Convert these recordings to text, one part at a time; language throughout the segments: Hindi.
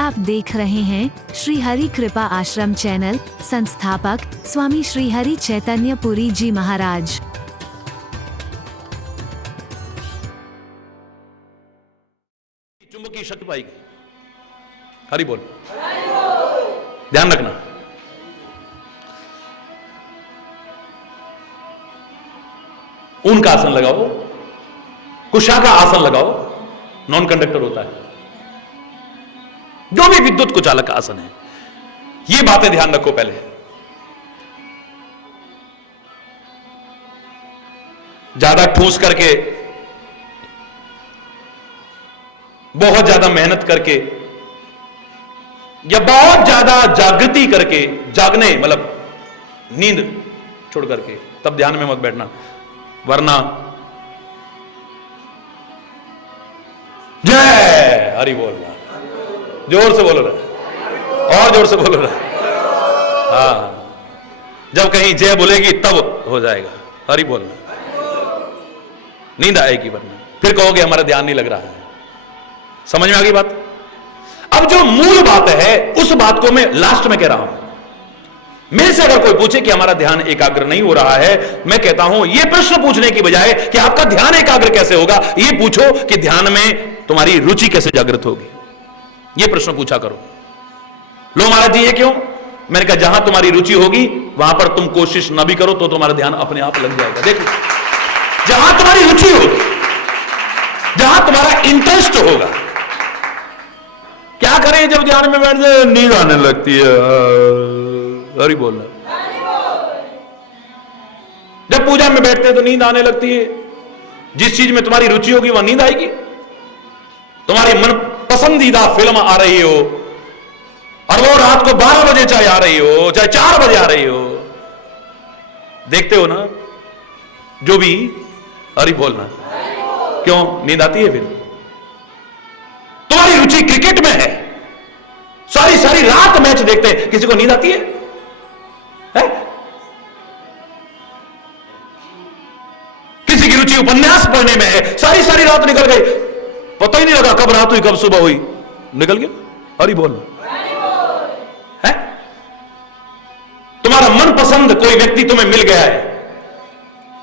आप देख रहे हैं श्री हरि कृपा आश्रम चैनल। संस्थापक स्वामी श्री हरि चैतन्य पुरी जी महाराज। चुंबकीय शक्ति पाएगी। हरि बोल। ध्यान रखना, ऊन का आसन लगाओ, कुशा का आसन लगाओ, नॉन कंडक्टर होता है। जो भी विद्युत कुचालक का आसन है, ये बातें ध्यान रखो। पहले ज्यादा ठूस करके, बहुत ज्यादा मेहनत करके या बहुत ज्यादा जागृति करके, जागने मतलब नींद छोड़ करके तब ध्यान में मत बैठना, वरना जय हरि बोल रहा, जोर से बोलो रहा, और जोर से बोलो रहा। हाँ, जब कहीं जय बोलेगी तब हो जाएगा हरि बोलना, नींद आएगी, वरना फिर कहोगे हमारा ध्यान नहीं लग रहा है। समझ में आ गई बात? अब जो मूल बात है उस बात को मैं लास्ट में कह रहा हूं। मेरे से अगर कोई पूछे कि हमारा ध्यान एकाग्र नहीं हो रहा है, मैं कहता हूं यह प्रश्न पूछने की बजाय कि आपका ध्यान एकाग्र कैसे होगा, यह पूछो कि ध्यान में तुम्हारी रुचि कैसे जागृत होगी। यह प्रश्न पूछा करो। लो महाराज जी ये क्यों? मैंने कहा जहां तुम्हारी रुचि होगी वहां पर तुम कोशिश ना भी करो तो तुम्हारा ध्यान अपने आप लग जाएगा। देखो, जहां तुम्हारी रुचि होगी, जहां तुम्हारा इंटरेस्ट होगा। क्या करें जब ध्यान में बैठ जाए, नींद आने लगती है, हरि बोलना। जब पूजा में बैठते हैं तो नींद आने लगती है। जिस चीज में तुम्हारी रुचि होगी वह नींद आएगी। तुम्हारी मन पसंदीदा फिल्म आ रही हो और वो रात को 12 बजे चाहे आ रही हो, चाहे 4 बजे आ रही हो, देखते हो ना, जो भी हरि बोलना। क्यों नींद आती है? फिर तुम्हारी रुचि क्रिकेट में है, सारी सारी रात मैच देखते हैं, किसी को नींद आती है? किसी की रुचि उपन्यास पढ़ने में है, सारी सारी रात निकल गई, पता ही नहीं लगा कब रात हुई कब सुबह हुई, निकल गया। हरि बोल है। तुम्हारा मनपसंद कोई व्यक्ति तुम्हें मिल गया है,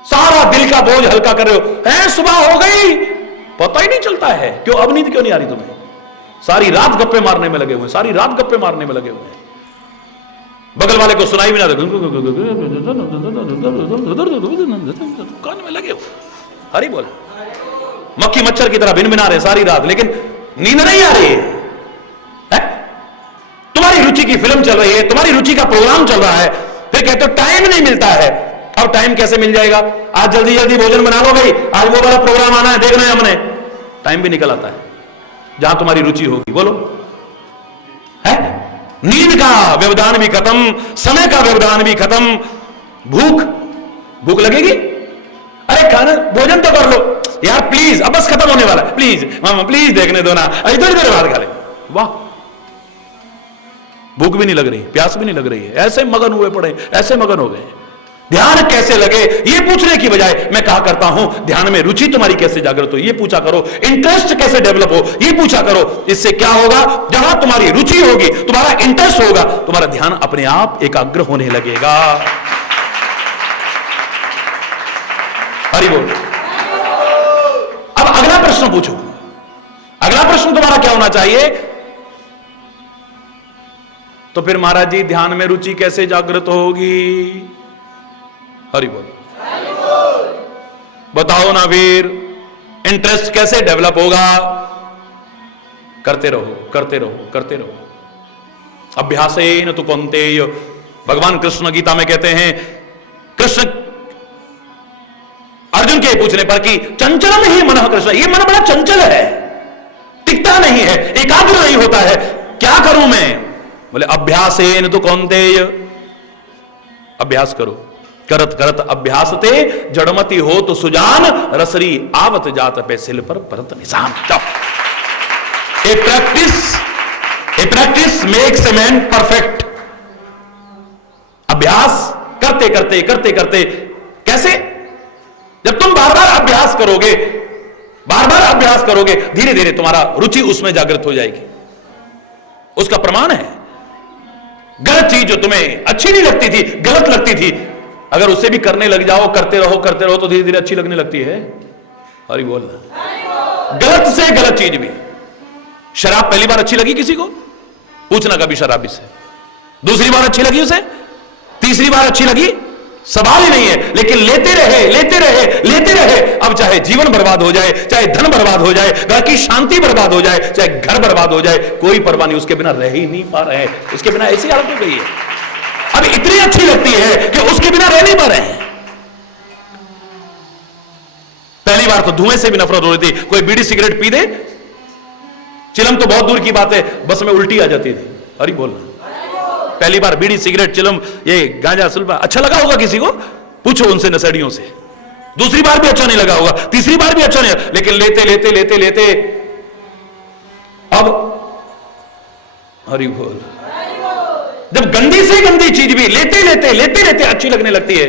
सारा दिल का बोझ हल्का कर रहे हो, है सुबह हो गई, पता ही नहीं चलता है। क्यों? अब नींद क्यों नहीं आ रही तुम्हें? सारी रात गप्पे मारने में लगे हुए, सारी रात गप्पे मारने में लगे हुए। बगल वाले को सुनाई भी ना दे, कान में लगे हो, हरि बोल। मक्खी मच्छर की तरह भिनभिना रहे सारी रात, लेकिन नींद नहीं आ रही है। तुम्हारी रुचि की फिल्म चल रही है, तुम्हारी रुचि का प्रोग्राम चल रहा है, फिर कहते हो टाइम नहीं मिलता है। और टाइम कैसे मिल जाएगा? आज जल्दी जल्दी भोजन बना लो भाई, आज वो वाला प्रोग्राम आना है, देखना है हमने। टाइम भी निकल आता है जहां तुम्हारी रुचि होगी। बोलो, है? नींद का व्यवधान भी खत्म, समय का व्यवधान भी खत्म। भूख लगेगी? अरे खाना भोजन तो कर लो यार प्लीज, अब बस खत्म होने वाला है, प्लीज मामा प्लीज देखने दो ना, इधर इधर बात खा ले। वाह, भूख भी नहीं लग रही, प्यास भी नहीं लग रही है, ऐसे मगन हुए पड़े, ऐसे मगन हो गए। ध्यान कैसे लगे ये पूछने की बजाय मैं कहा करता हूं ध्यान में रुचि तुम्हारी कैसे जागृत हो ये पूछा करो, इंटरेस्ट कैसे डेवलप हो ये पूछा करो। इससे क्या होगा? जहां तुम्हारी रुचि होगी, तुम्हारा इंटरेस्ट होगा, तुम्हारा ध्यान अपने आप एकाग्र होने लगेगा। हरि बोल। अब अगला प्रश्न पूछो। अगला प्रश्न तुम्हारा क्या होना चाहिए? तो फिर महाराज जी ध्यान में रुचि कैसे जागृत होगी? हरि बोल। बताओ ना वीर, इंटरेस्ट कैसे डेवलप होगा? करते रहो, करते रहो, करते रहो। अभ्यासेन तु कौन्तेय, भगवान कृष्ण गीता में कहते हैं, कृष्ण अर्जुन के पूछने पर कि चंचलम ही मन कृष्ण, ये मन बड़ा चंचल है, टिकता नहीं है, एकाग्र नहीं होता है, क्या करूं मैं? बोले अभ्यासेन तु कौन्तेय, अभ्यास करो। करत करत अभ्यास ते जड़मती हो तो सुजान, रसरी आवत जात पे सिल पर परत निशान। A practice makes a man perfect. अभ्यास करते करते करते करते, कैसे? जब तुम बार बार अभ्यास करोगे, बार बार अभ्यास करोगे, धीरे धीरे तुम्हारा रुचि उसमें जागृत हो जाएगी। उसका प्रमाण है। गलत चीज जो तुम्हें अच्छी नहीं लगती थी, गलत लगती थी, अगर उसे भी करने लग जाओ, करते रहो तो धीरे धीरे अच्छी लगने लगती है। हरि बोल। गलत से गलत चीज भी, शराब पहली बार अच्छी लगी किसी को, पूछना कभी शराबी से, दूसरी बार अच्छी लगी उसे, तीसरी बार अच्छी लगी, सवाल ही नहीं है। लेकिन लेते रहे लेते रहे लेते रहे, अब चाहे जीवन बर्बाद हो जाए, चाहे धन बर्बाद हो जाए, घर की शांति बर्बाद हो जाए, चाहे घर बर्बाद हो जाए, कोई परवाह नहीं, उसके बिना रह ही नहीं पा रहे हैं। उसके बिना ऐसी हालत हो गई है, अब इतनी अच्छी लगती है कि उसके बिना रह नहीं पा रहे हैं। पहली बार तो धुएं से भी नफरत हो रही थी, कोई बीड़ी सिगरेट पी दे, चिलम तो बहुत दूर की बात है, बस में उल्टी आ जाती थी। अरे बोलना, पहली बार बीड़ी सिगरेट चिलम ये गांजा सुल्फा अच्छा लगा होगा किसी को, पूछो उनसे नशेड़ियों से। दूसरी बार भी अच्छा नहीं लगा होगा, तीसरी बार भी अच्छा नहीं, लेकिन लेते लेते लेते लेते अब हरि बोल, जब गंदी से गंदी चीज भी लेते लेते लेते लेते अच्छी लगने लगती है,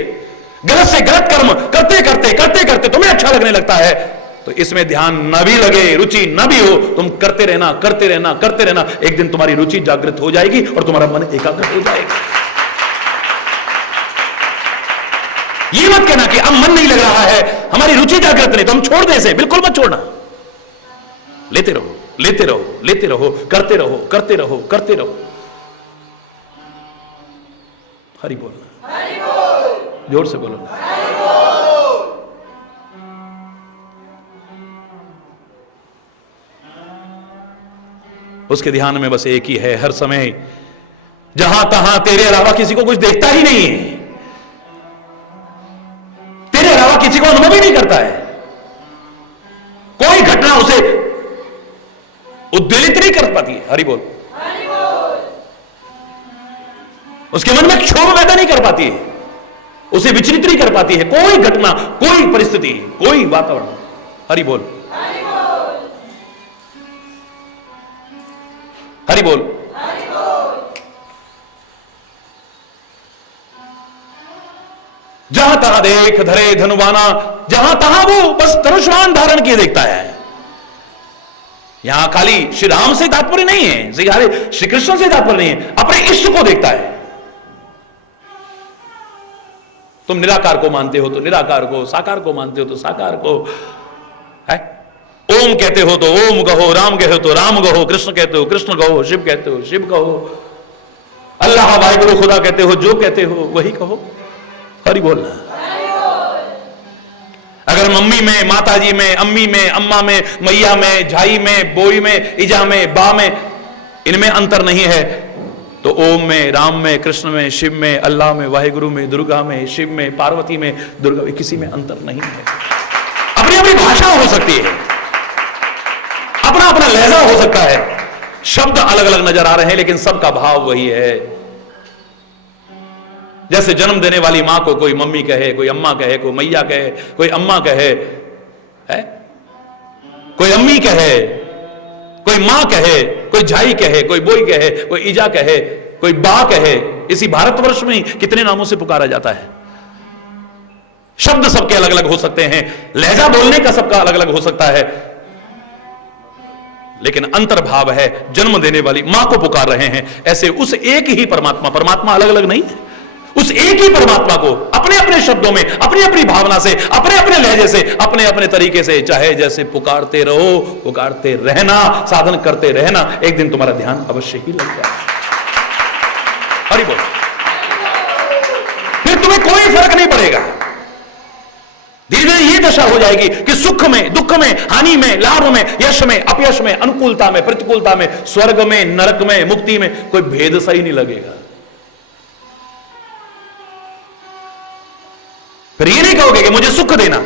गलत से गलत कर्म करते करते करते करते तुम्हें अच्छा लगने लगता है, तो इसमें ध्यान न भी लगे, रुचि न भी हो, तुम करते रहना करते रहना करते रहना, एक दिन तुम्हारी रुचि जागृत हो जाएगी और तुम्हारा मन एकाग्र हो जाएगा। ये मत कहना कि अब मन नहीं लग रहा है, हमारी रुचि जागृत नहीं, तो हम छोड़ दें इसे, बिल्कुल मत छोड़ना। लेते रहो लेते रहो लेते रहो, करते रहो करते रहो करते रहो। हरि बोलना, जोर से बोलो। उसके ध्यान में बस एक ही है हर समय, जहां तहां तेरे अलावा किसी को कुछ देखता ही नहीं है, तेरे अलावा किसी को अनुभव ही नहीं करता है, कोई घटना उसे उद्वेलित नहीं कर पाती है। हरि बोल। उसके मन में क्षोभ पैदा नहीं कर पाती है, उसे विचलित नहीं कर पाती है कोई घटना, कोई परिस्थिति, कोई वातावरण। हरि बोल हरि बोल। जहां तहां देख धरे धनुबाना, जहां तहां वो बस धनुष्मान धारण किए देखता है। यहां खाली श्री राम से तात्पर्य नहीं है, श्री कृष्ण से तात्पर्य नहीं है, अपने इष्ट को देखता है। तुम निराकार को मानते हो तो निराकार को, साकार को मानते हो तो साकार को, है ओम कहते हो तो ओम कहो, राम कहते हो तो राम कहो, कृष्ण कहते हो कृष्ण कहो, शिव कहते हो शिव कहो, अल्लाह वाहिगुरु खुदा कहते हो, जो कहते हो वही कहो। हरि बोलना। अगर मम्मी में, माताजी में, अम्मी में, अम्मा में, मैया में, झाई में, बोई में, इजा में, बा में, इनमें अंतर नहीं है, तो ओम में, राम में, कृष्ण में, शिव में, अल्लाह में, वाहिगुरु में, दुर्गा में, शिव में, पार्वती में, दुर्गा में, किसी में अंतर नहीं है। अपनी अपनी भाषा हो सकती है, अपना अपना लहजा हो सकता है, शब्द अलग अलग नजर आ रहे हैं, लेकिन सबका भाव वही है। जैसे जन्म देने वाली मां को कोई मम्मी कहे, कोई अम्मा कहे, कोई मैया कहे, कोई अम्मा कहे, है कोई अम्मी कहे, कोई मां कहे, कोई झाई कहे, कोई बोई कहे, कोई ईजा कहे, कोई बा कहे, इसी भारतवर्ष में कितने नामों से पुकारा जाता है। शब्द सबके अलग अलग हो सकते हैं, लहजा बोलने का सबका अलग अलग हो सकता है, लेकिन अंतर्भाव है, जन्म देने वाली मां को पुकार रहे हैं। ऐसे उस एक ही परमात्मा, परमात्मा अलग अलग नहीं है, उस एक ही परमात्मा को अपने अपने शब्दों में, अपनी अपनी भावना से, अपने अपने लहजे से, अपने अपने तरीके से, चाहे जैसे पुकारते रहो, पुकारते रहना, साधन करते रहना, एक दिन तुम्हारा ध्यान अवश्य ही लग जाए। हरि बोल। फिर तुम्हें कोई फर्क नहीं पड़ेगा, धीरे धीरे ये दशा हो जाएगी कि सुख में, दुख में, हानि में, लाभ में, यश में, अपयश में, अनुकूलता में, प्रतिकूलता में, स्वर्ग में, नरक में, मुक्ति में कोई भेद सा ही नहीं लगेगा। फिर ये नहीं कहोगे कि मुझे सुख देना,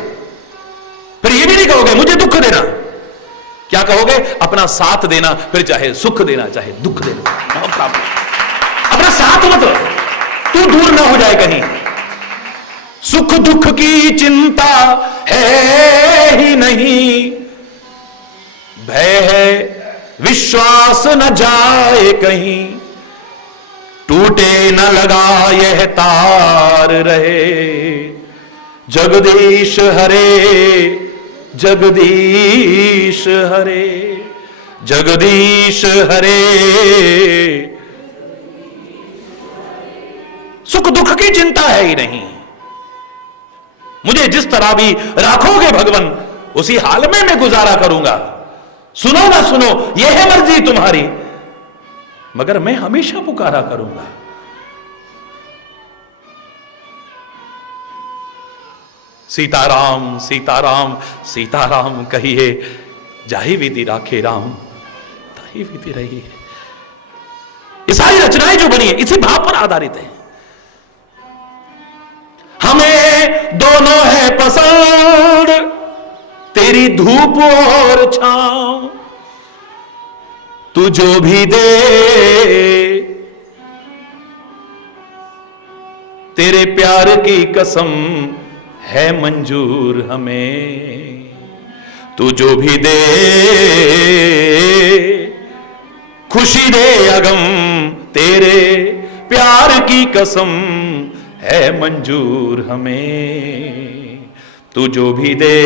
फिर ये भी नहीं कहोगे मुझे दुख देना, क्या कहोगे? अपना साथ देना, फिर चाहे सुख देना चाहे दुख देना, अपना साथ मत, तू दूर ना हो जाए कहीं। सुख दुख की चिंता है ही नहीं, भय है विश्वास न जाए कहीं, टूटे न लगा यह तार रहे, जगदीश हरे जगदीश हरे, जगदीश हरे। सुख दुख की चिंता है ही नहीं, मुझे जिस तरह भी राखोगे भगवन उसी हाल में मैं गुजारा करूंगा। सुनो ना सुनो यह है मर्जी तुम्हारी, मगर मैं हमेशा पुकारा करूंगा। सीताराम सीताराम सीताराम कहिए, जाहि विधि राखे राम ताहि विधि रही। ये सारी रचनाएं जो बनी है इसी भाव पर आधारित है। हमें दोनों है पसंद, तेरी धूप और छांव, तू जो भी दे तेरे प्यार की कसम है मंजूर हमें। तू जो भी दे खुशी दे अगम, तेरे प्यार की कसम है मंजूर हमें। तू जो भी दे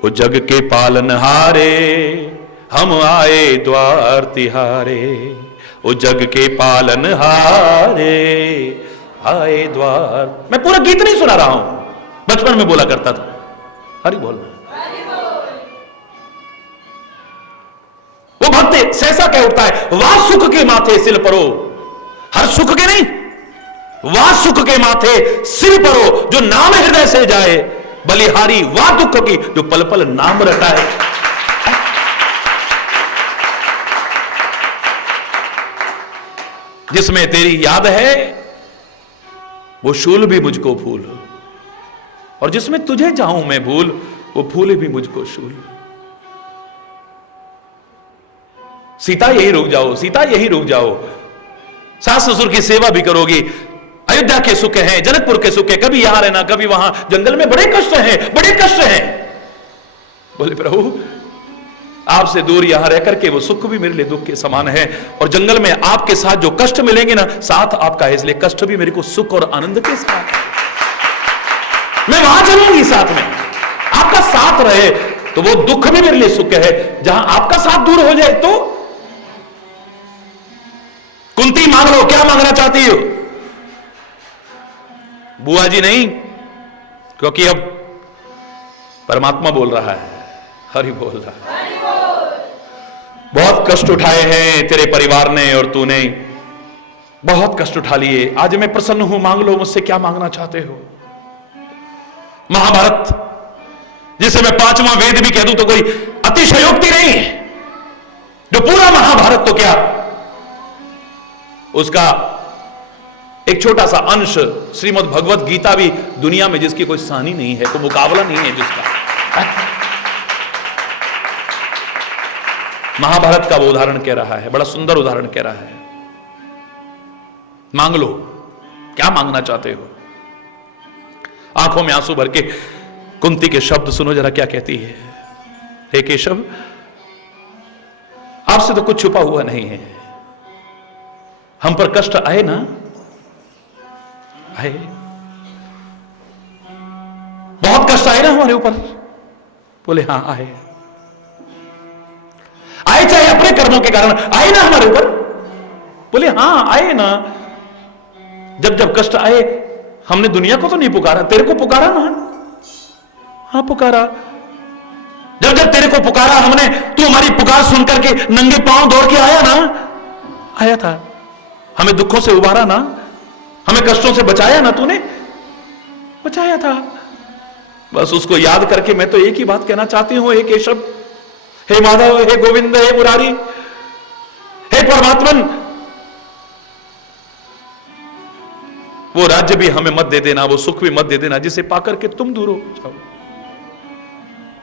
वो जग के पालनहारे, हम आए द्वार तिहारे। वो जग के पालनहारे आए द्वार। मैं पूरा गीत नहीं सुना रहा हूं, बचपन में बोला करता था। हरि बोल। वो भक्त सहसा कह उठता है, वाह सुख के माथे सिर परो। हर सुख के नहीं, वाह सुख के माथे सिर परो, जो नाम हृदय से जाए। बलिहारी वाह दुख की, जो पल पल नाम रटाए। जिसमें तेरी याद है वो शूल भी मुझको फूल, और जिसमें तुझे चाहूं मैं भूल, वो फूल भी मुझको शूल। सीता यही रुक जाओ, सीता यही रुक जाओ। सास ससुर की सेवा भी करोगी। अयोध्या के सुख हैं, जनकपुर के सुख है, कभी यहां रहना कभी वहां, जंगल में बड़े कष्ट हैं, बड़े कष्ट हैं। बोले प्रभु आपसे दूर यहां रह करके वो सुख भी मेरे लिए दुख के समान है, और जंगल में आपके साथ जो कष्ट मिलेंगे ना, साथ आपका है, इसलिए कष्ट भी मेरे को सुख और आनंद के साथ है। मैं वहां चलूंगी साथ में, आपका साथ रहे तो वो दुख भी मेरे लिए सुख है। जहां आपका साथ दूर हो जाए तो कुंती मांग लो, क्या मांगना चाहती हो? बुआ जी नहीं, क्योंकि अब परमात्मा बोल रहा है, हरि बोल रहा है। बहुत कष्ट उठाए हैं तेरे परिवार ने और तूने, बहुत कष्ट उठा लिए। आज मैं प्रसन्न हूं, मांग लो मुझसे क्या मांगना चाहते हो। महाभारत जिसे मैं पांचवा वेद भी कह दूं तो कोई अतिशयोक्ति नहीं है। जो पूरा महाभारत तो क्या उसका एक छोटा सा अंश श्रीमद् भगवत गीता भी दुनिया में जिसकी कोई सानी नहीं है, कोई मुकाबला नहीं है जिसका। महाभारत का वो उदाहरण कह रहा है, बड़ा सुंदर उदाहरण कह रहा है। मांग लो, क्या मांगना चाहते हो। आंखों में आंसू भर के कुंती के शब्द सुनो जरा, क्या कहती है। हे केशव, आपसे तो कुछ छुपा हुआ नहीं है। हम पर कष्ट आए ना, आए, बहुत कष्ट आए ना हमारे ऊपर। बोले हां आए, आए चाहे अपने कर्मों के कारण आए ना हमारे ऊपर। बोले हां आए ना। जब जब कष्ट आए हमने दुनिया को तो नहीं पुकारा, तेरे को पुकारा ना। हाँ पुकारा। जब जब तेरे को पुकारा हमने, तू हमारी पुकार सुन करके नंगे पांव दौड़ के आया ना, आया था। हमें दुखों से उबारा ना, हमें कष्टों से बचाया ना, तूने बचाया था। बस उसको याद करके मैं तो एक ही बात कहना चाहती हूं, हे केशव, हे माधव, हे गोविंद, हे मुरारी, हे परमात्मन, वो राज्य भी हमें मत दे देना, वो सुख भी मत दे देना जिसे पाकर के तुम दूर हो जाओ,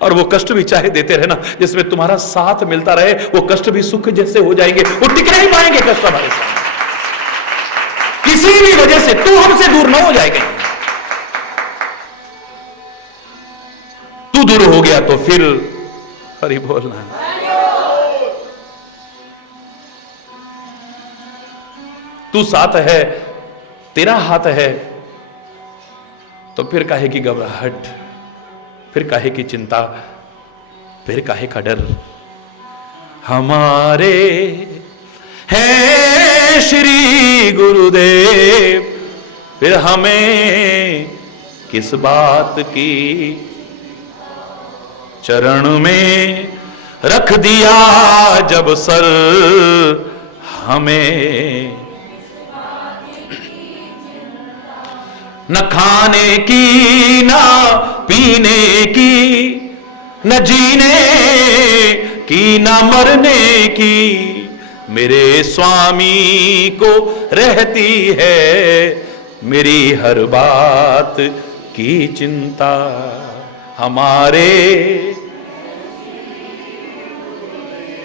और वो कष्ट भी चाहे देते रहना जिसमें तुम्हारा साथ मिलता रहे। वो कष्ट भी सुख जैसे हो जाएंगे, वो टिक नहीं पाएंगे कष्ट हमारे साथ। किसी भी वजह से तू हमसे दूर ना हो जाएगा। तू दूर हो गया तो फिर हरि बोलना। तू साथ है, तेरा हाथ है, तो फिर काहे की घबराहट, फिर काहे की चिंता। फिर काहे का डर? हमारे हैं श्री गुरुदेव, फिर हमें किस बात की? चरण में रख दिया जब सर हमें, न खाने की न पीने की, न जीने की न मरने की, मेरे स्वामी को रहती है मेरी हर बात की चिंता। हमारे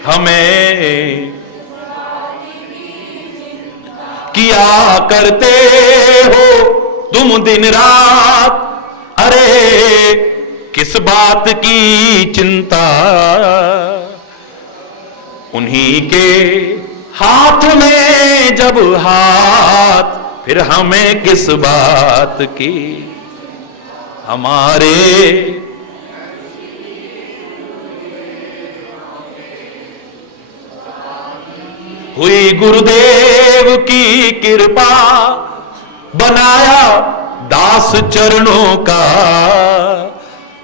हमें किया करते हो तुम दिन रात, अरे किस बात की चिंता? उन्हीं के हाथ में जब हाथ, फिर हमें किस बात की? हमारे हुई गुरुदेव की कृपा, बनाया दास चरणों का,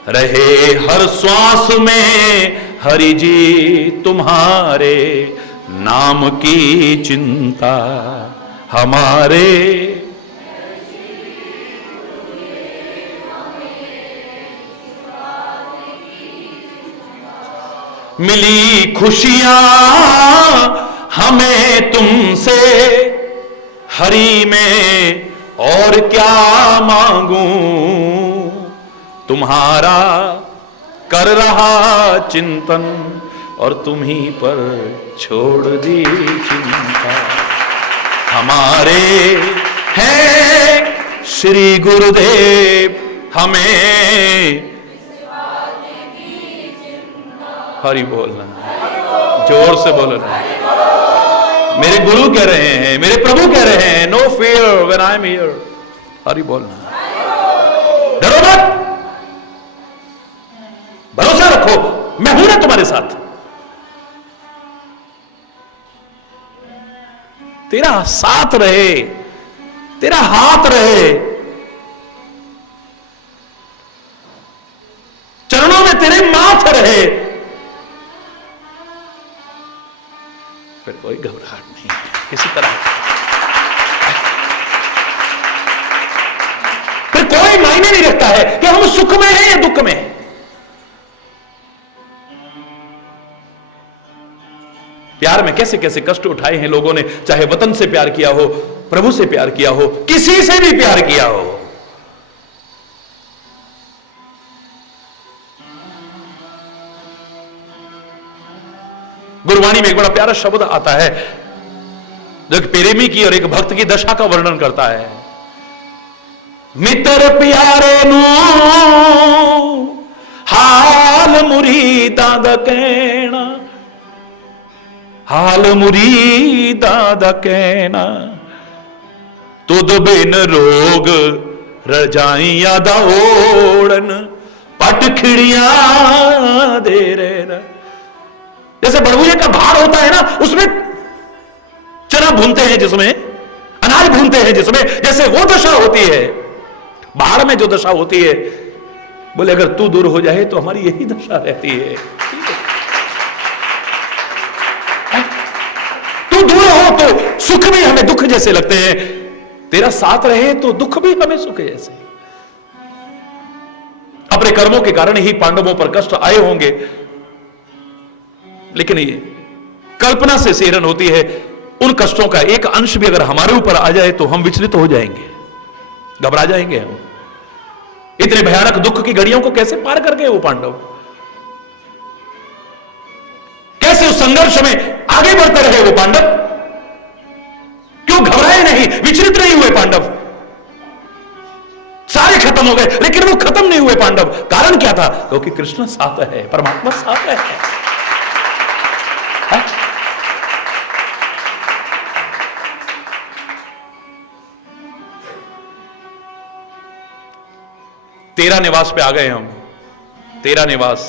रहे हर श्वास में हरि जी तुम्हारे नाम की चिंता। हमारे मिली खुशियां हमें तुमसे, हरि में और क्या मांगूं? तुम्हारा कर रहा चिंतन और तुम्हीं पर छोड़ दी चिंता। हमारे हैं श्री गुरुदेव, हमें हरि बोलना, जोर से बोलना। मेरे गुरु कह रहे हैं, मेरे प्रभु कह रहे हैं, no fear when I am here. Hari बोलना, डरो मत, भरोसा रखो, मैं हूं ना तुम्हारे साथ। तेरा साथ रहे, तेरा हाथ रहे, चरणों में तेरे माथ रहे, फिर कोई घबराहट नहीं है किसी तरह। फिर कोई मायने नहीं रखता है कि हम सुख में हैं या दुख में हैं। प्यार में कैसे कैसे कष्ट उठाए हैं लोगों ने, चाहे वतन से प्यार किया हो, प्रभु से प्यार किया हो, किसी से भी प्यार किया हो। गुरबाणी में एक बड़ा प्यारा शब्द आता है जो एक प्रेमी की और एक भक्त की दशा का वर्णन करता है। मित्र प्यारे नू हाल मुरीदा दा कहना, हाल मुरीदा दा कहना, तुद बिन रोग रजाइया दा ओढ़न, पट खिड़ियां दे रहना। जैसे बड़बूजे का भार होता है ना, उसमें चना भूनते हैं, जिसमें अनाज भूनते हैं, जिसमें जैसे वो दशा होती है, बाहर में जो दशा होती है, बोले अगर तू दूर हो जाए तो हमारी यही दशा रहती है। तू दूर हो तो सुख भी हमें दुख जैसे लगते हैं, तेरा साथ रहे तो दुख भी हमें सुख जैसे। अपने कर्मों के कारण ही पांडवों पर कष्ट आए होंगे, लेकिन ये कल्पना से सेहरन होती है। उन कष्टों का एक अंश भी अगर हमारे ऊपर आ जाए तो हम विचलित हो जाएंगे, घबरा जाएंगे हम। इतने भयानक दुख की घड़ियों को कैसे पार कर गए वो पांडव, कैसे उस संघर्ष में आगे बढ़ते रहे वो पांडव, क्यों घबराए नहीं, विचलित नहीं हुए पांडव। सारे खत्म हो गए लेकिन वो खत्म नहीं हुए पांडव। कारण क्या था? क्योंकि कृष्ण साथ है, परमात्मा साथ है। तेरा निवास पे आ गए हम। तेरा निवास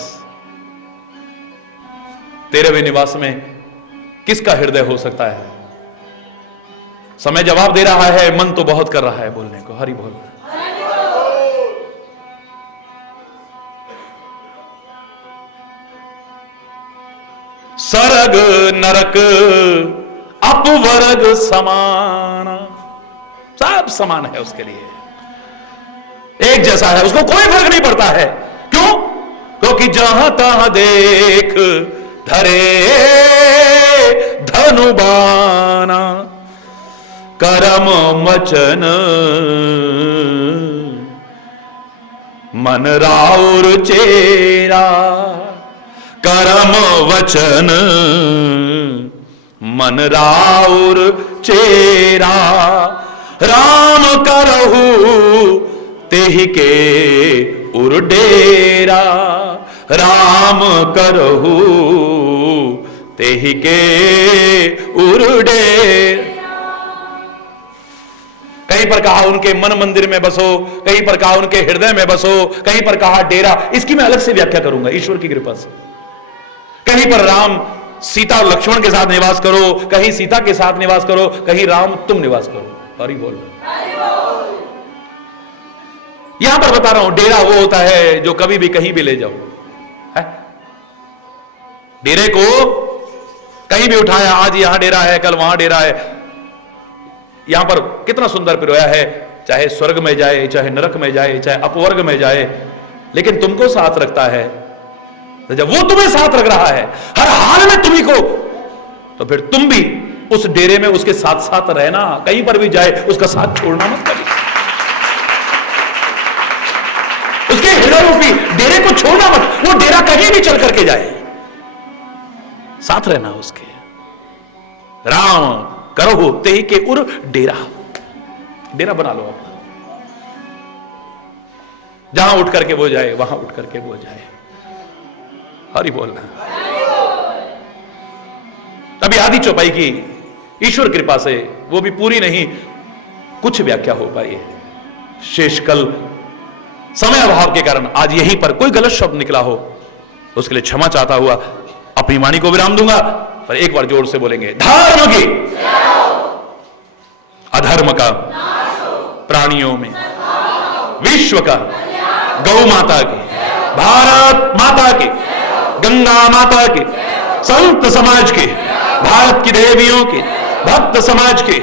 तेरे भी निवास में किसका हृदय हो सकता है? समय जवाब दे रहा है, मन तो बहुत कर रहा है बोलने को। हरि बोल। सरग नरक अपवर्ग समान, सब समान है उसके लिए, एक जैसा है, उसको कोई फर्क नहीं पड़ता है। क्यों? क्योंकि जहां तहां देख धरे धनुबाना, करम वचन मन राउर चेरा, करम वचन मन राउर चेरा, राम करहु तेहि के उर डेरा, राम करहु तेहि के उर डेरा। कहीं पर कहा उनके मन मंदिर में बसो, कहीं पर कहा उनके हृदय में बसो, कहीं पर कहा डेरा। इसकी मैं अलग से व्याख्या करूंगा ईश्वर की कृपा से। कहीं पर राम सीता और लक्ष्मण के साथ निवास करो, कहीं सीता के साथ निवास करो, कहीं राम तुम निवास करो। हरि बोल। यहां पर बता रहा हूं, डेरा वो होता है जो कभी भी कहीं भी ले जाओ है? डेरे को कहीं भी उठाया, आज यहां डेरा है, कल वहां डेरा है। यहां पर कितना सुंदर पिरोया है, चाहे स्वर्ग में जाए, चाहे नरक में जाए, चाहे अपवर्ग में जाए, लेकिन तुमको साथ रखता है। तो जब वो तुम्हें साथ रख रहा है हर हाल में तुम्ही को, तो फिर तुम भी उस डेरे में उसके साथ साथ रहना। कहीं पर भी जाए उसका साथ छोड़ना मत कभी, उसके हृदय रूपी डेरे को छोड़ना मत। वो डेरा कहीं भी चल करके जाए, साथ रहना उसके। राम करो तेहि के उर डेरा, डेरा बना लो अपना। जहां उठ करके वो जाए वहां उठ करके वो जाए। हरि बोलना। अभी आदि चौपाई की ईश्वर कृपा से वो भी पूरी नहीं, कुछ व्याख्या हो पाई है। शेषकल समय अभाव के कारण आज यहीं पर कोई गलत शब्द निकला हो, उसके लिए क्षमा चाहता हुआ अपनी वाणी को विराम दूंगा। पर एक बार जोर से बोलेंगे, धर्म की अधर्म का प्राणियों में, विश्व का, गौ माता की, भारत माता की, गंगा माता की, संत समाज की, भारत की देवियों की, भक्त समाज की,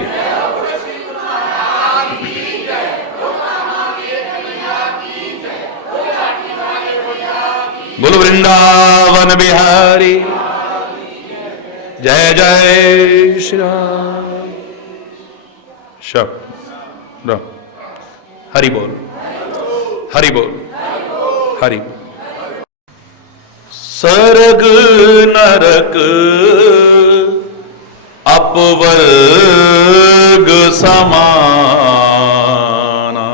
बोलो वृंदावन बिहारी, जय जय श्री राम। शब्द हरि बोल, हरि बोल, हरि बोल। सरग नरक अपवर्ग समाना,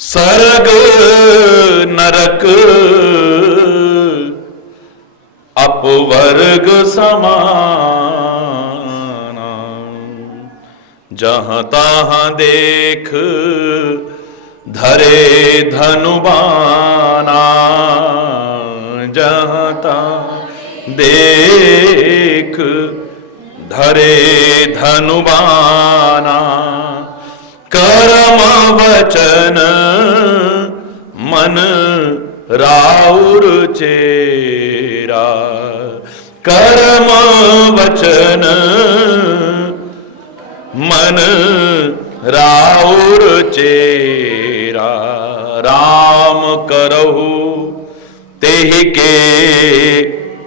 सरग नरक अपवर्ग समाना, जहां तहां देख धरे धनुबाना, जहां तहां देख धरे धनुबाना, कर्म वचन मन राउर चेरा, कर्म वचन मन राउर चेरा, राम करहु तेहि के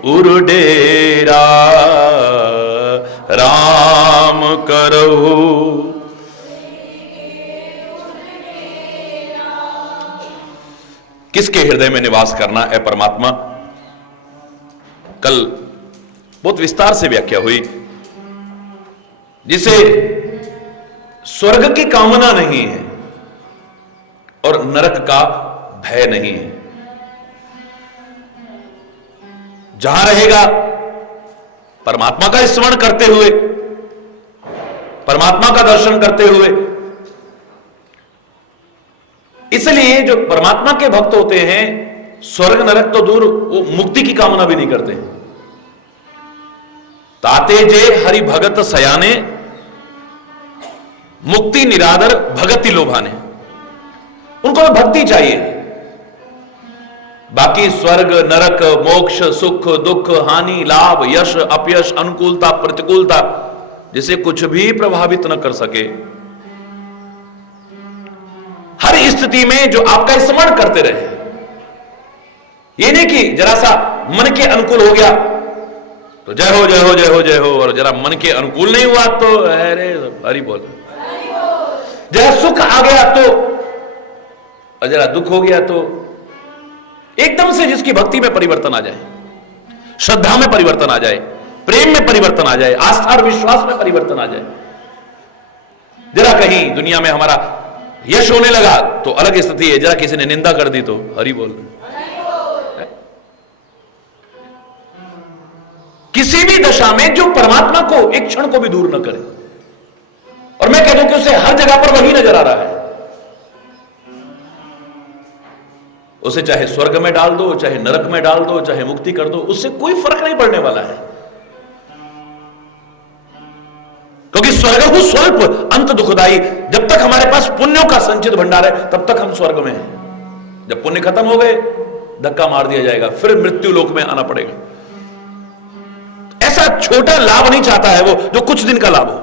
उर डेरा, राम करहु। किसके हृदय में निवास करना है परमात्मा? कल बहुत विस्तार से व्याख्या हुई, जिसे स्वर्ग की कामना नहीं है और नरक का भय नहीं है। जहां रहेगा परमात्मा का स्मरण करते हुए, परमात्मा का दर्शन करते हुए। इसलिए जो परमात्मा के भक्त होते हैं स्वर्ग नरक तो दूर, वो मुक्ति की कामना भी नहीं करते। ताते जे हरि भगत सयाने, मुक्ति निरादर भगति लोभाने। उनको तो भक्ति चाहिए, बाकी स्वर्ग नरक मोक्ष सुख दुख हानि लाभ यश अपयश अनुकूलता प्रतिकूलता जिसे कुछ भी प्रभावित न कर सके। हर स्थिति में जो आपका स्मरण करते रहे, ये नहीं कि जरा सा मन के अनुकूल हो गया तो जय हो जय हो जय हो जय हो, और जरा मन के अनुकूल नहीं हुआ तो अरे हरि बोल। जरा सुख आ गया तो, और जरा दुख हो गया तो, एकदम से जिसकी भक्ति में परिवर्तन आ जाए, श्रद्धा में परिवर्तन आ जाए, प्रेम में परिवर्तन आ जाए, आस्था और विश्वास में परिवर्तन आ जाए। जरा कहीं दुनिया में हमारा यश होने लगा तो अलग स्थिति है, जरा किसी ने निंदा कर दी तो हरि बोल। किसी भी दशा में जो परमात्मा को एक क्षण को भी दूर न करे, और मैं कह दूं कि उसे हर जगह पर वही नजर आ रहा है, उसे चाहे स्वर्ग में डाल दो, चाहे नरक में डाल दो, चाहे मुक्ति कर दो, उससे कोई फर्क नहीं पड़ने वाला है। क्योंकि स्वर्ग हु स्वल्प अंत दुखदाई। जब तक हमारे पास पुण्यों का संचित भंडार है तब तक हम स्वर्ग में हैं। जब पुण्य खत्म हो गए धक्का मार दिया जाएगा, फिर मृत्यु लोक में आना पड़ेगा। ऐसा छोटा लाभ नहीं चाहता है वो जो कुछ दिन का लाभ हो।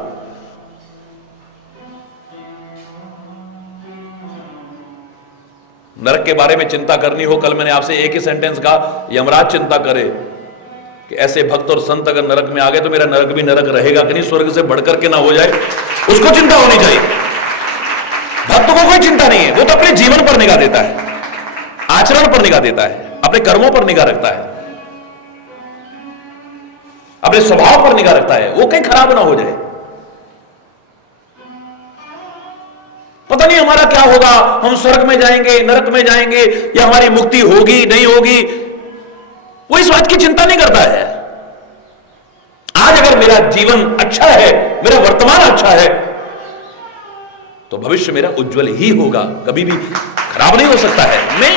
नरक के बारे में चिंता करनी हो, कल मैंने आपसे एक ही सेंटेंस कहा, यमराज चिंता करे कि ऐसे भक्त और संत अगर नरक में आ गए तो मेरा नरक भी नरक रहेगा कि नहीं, स्वर्ग से बढ़कर के ना हो जाए, उसको चिंता होनी चाहिए। भक्त को कोई चिंता नहीं है, वो तो अपने जीवन पर निगाह देता है, आचरण पर निगाह देता है, अपने कर्मों पर निगाह रखता है, अपने स्वभाव पर निगाह रखता है, वो कहीं खराब ना हो जाए। पता नहीं हमारा क्या होगा, हम स्वर्ग में जाएंगे नरक में जाएंगे, या हमारी मुक्ति होगी नहीं होगी, वो इस बात की चिंता नहीं करता है। आज अगर मेरा जीवन अच्छा है, मेरा वर्तमान अच्छा है, तो भविष्य मेरा उज्जवल ही होगा, कभी भी खराब नहीं हो सकता है। मैं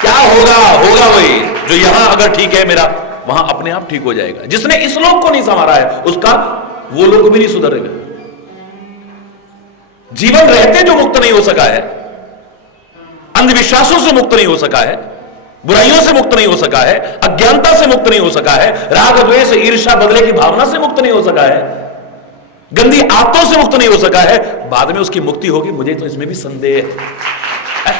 क्या होगा होगा वही, जो यहां अगर ठीक है मेरा, वहां अपने आप ठीक हो जाएगा। जिसने इस लोक को नहीं संवारा है उसका वो लोक भी नहीं सुधरेगा। जीवन रहते जो मुक्त नहीं हो सका है, अंधविश्वासों से मुक्त नहीं हो सका है, बुराइयों से मुक्त नहीं हो सका है, अज्ञानता से मुक्त नहीं हो सका है, राग द्वेष ईर्ष्या बदले की भावना से मुक्त नहीं हो सका है, गंदी आदतों से मुक्त नहीं हो सका है, बाद में उसकी मुक्ति होगी, मुझे तो इसमें भी संदेह है।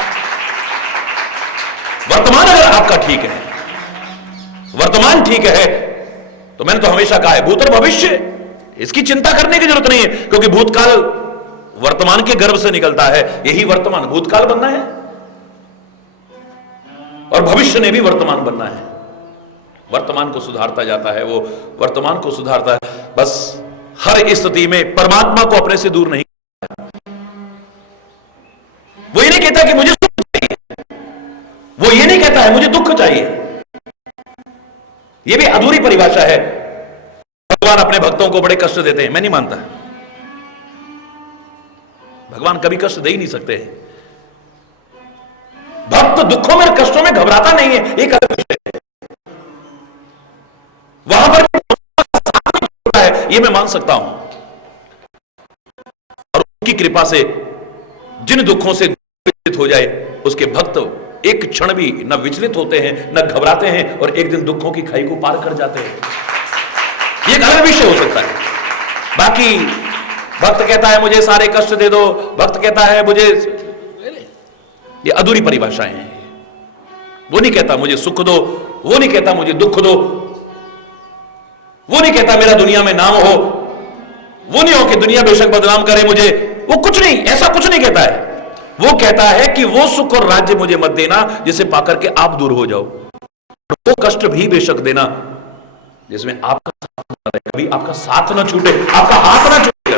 वर्तमान अगर आपका ठीक है, वर्तमान ठीक है, तो मैंने तो हमेशा कहा है भूत और भविष्य इसकी चिंता करने की जरूरत नहीं है, क्योंकि भूतकाल वर्तमान के गर्भ से निकलता है, यही वर्तमान भूतकाल बनना है और भविष्य ने भी वर्तमान बनना है। वर्तमान को सुधारता जाता है, वो वर्तमान को सुधारता है। बस हर स्थिति में परमात्मा को अपने से दूर नहीं करता। वो ये नहीं कहता कि मुझे सुख चाहिए, वो ये नहीं कहता है मुझे दुख चाहिए। ये भी अधूरी परिभाषा है। भगवान अपने भक्तों को बड़े कष्ट देते हैं, मैं नहीं मानता। भगवान कभी कष्ट दे ही नहीं सकते। भक्त दुखों में कष्टों में घबराता नहीं है, एक अलग विषय है। वहां पर है, ये मैं मान सकता हूं, और उनकी कृपा से जिन दुखों से विचलित हो जाए उसके भक्त एक क्षण भी न विचलित होते हैं न घबराते हैं, और एक दिन दुखों की खाई को पार कर जाते हैं। ये एक अलग विषय हो सकता है। बाकी भक्त कहता है मुझे सारे कष्ट दे दो, भक्त कहता है मुझे, ये अधूरी परिभाषाएं हैं। वो नहीं कहता मुझे सुख दो, वो नहीं कहता मुझे दुख दो, वो नहीं कहता मेरा दुनिया में नाम हो, वो नहीं हो कि दुनिया बेशक बदनाम करे मुझे, वो कुछ नहीं, ऐसा कुछ नहीं कहता है। वो कहता है कि वो सुख और राज्य मुझे मत देना जिसे पाकर के आप दूर हो जाओ, वो कष्ट भी बेशक देना जिसमें आपका साथ न रहे, कभी आपका साथ ना छूटे, आपका हाथ ना छूटे।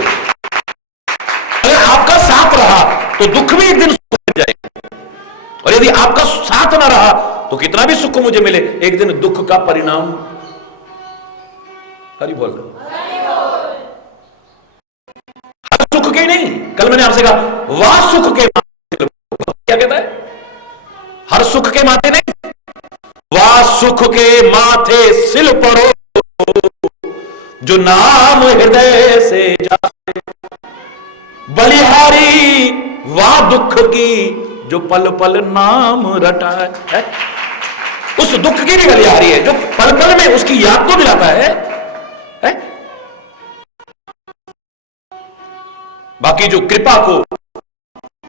अगर आपका साथ रहा तो दुख भी एक दिन सुख मिल जाएगा, और यदि आपका साथ ना रहा तो कितना भी सुख मुझे मिले, एक दिन दुख का परिणाम। हरि बोल। हर सुख के नहीं, कल मैंने आपसे कहा वह सुख के, क्या कहता है, हर सुख के माथे सिल पड़ो, जो नाम हृदय से जाए। बलिहारी वाह दुख की, जो पल पल नाम रटाए है। उस दुख की भी बलिहारी है जो पल पल में उसकी याद तो दिलाता है? बाकी जो कृपा को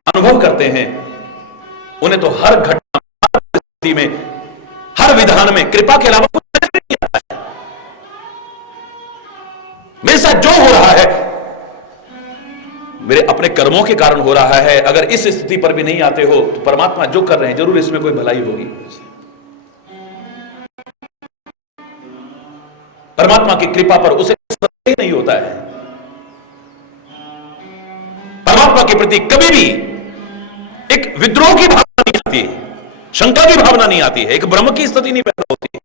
अनुभव करते हैं उन्हें तो हर घटना, हर स्थिति में, हर विधान में कृपा के अलावा कुछ नहीं आता है। मेरे साथ जो हो रहा है मेरे अपने कर्मों के कारण हो रहा है। अगर इस स्थिति पर भी नहीं आते हो तो परमात्मा जो कर रहे हैं जरूर इसमें कोई भलाई होगी। परमात्मा की कृपा पर उसे संदेह नहीं होता है। परमात्मा के प्रति कभी भी एक विद्रोह की भावना नहीं आती है, शंका की भावना नहीं आती है, एक भ्रम की स्थिति नहीं पैदा होती है।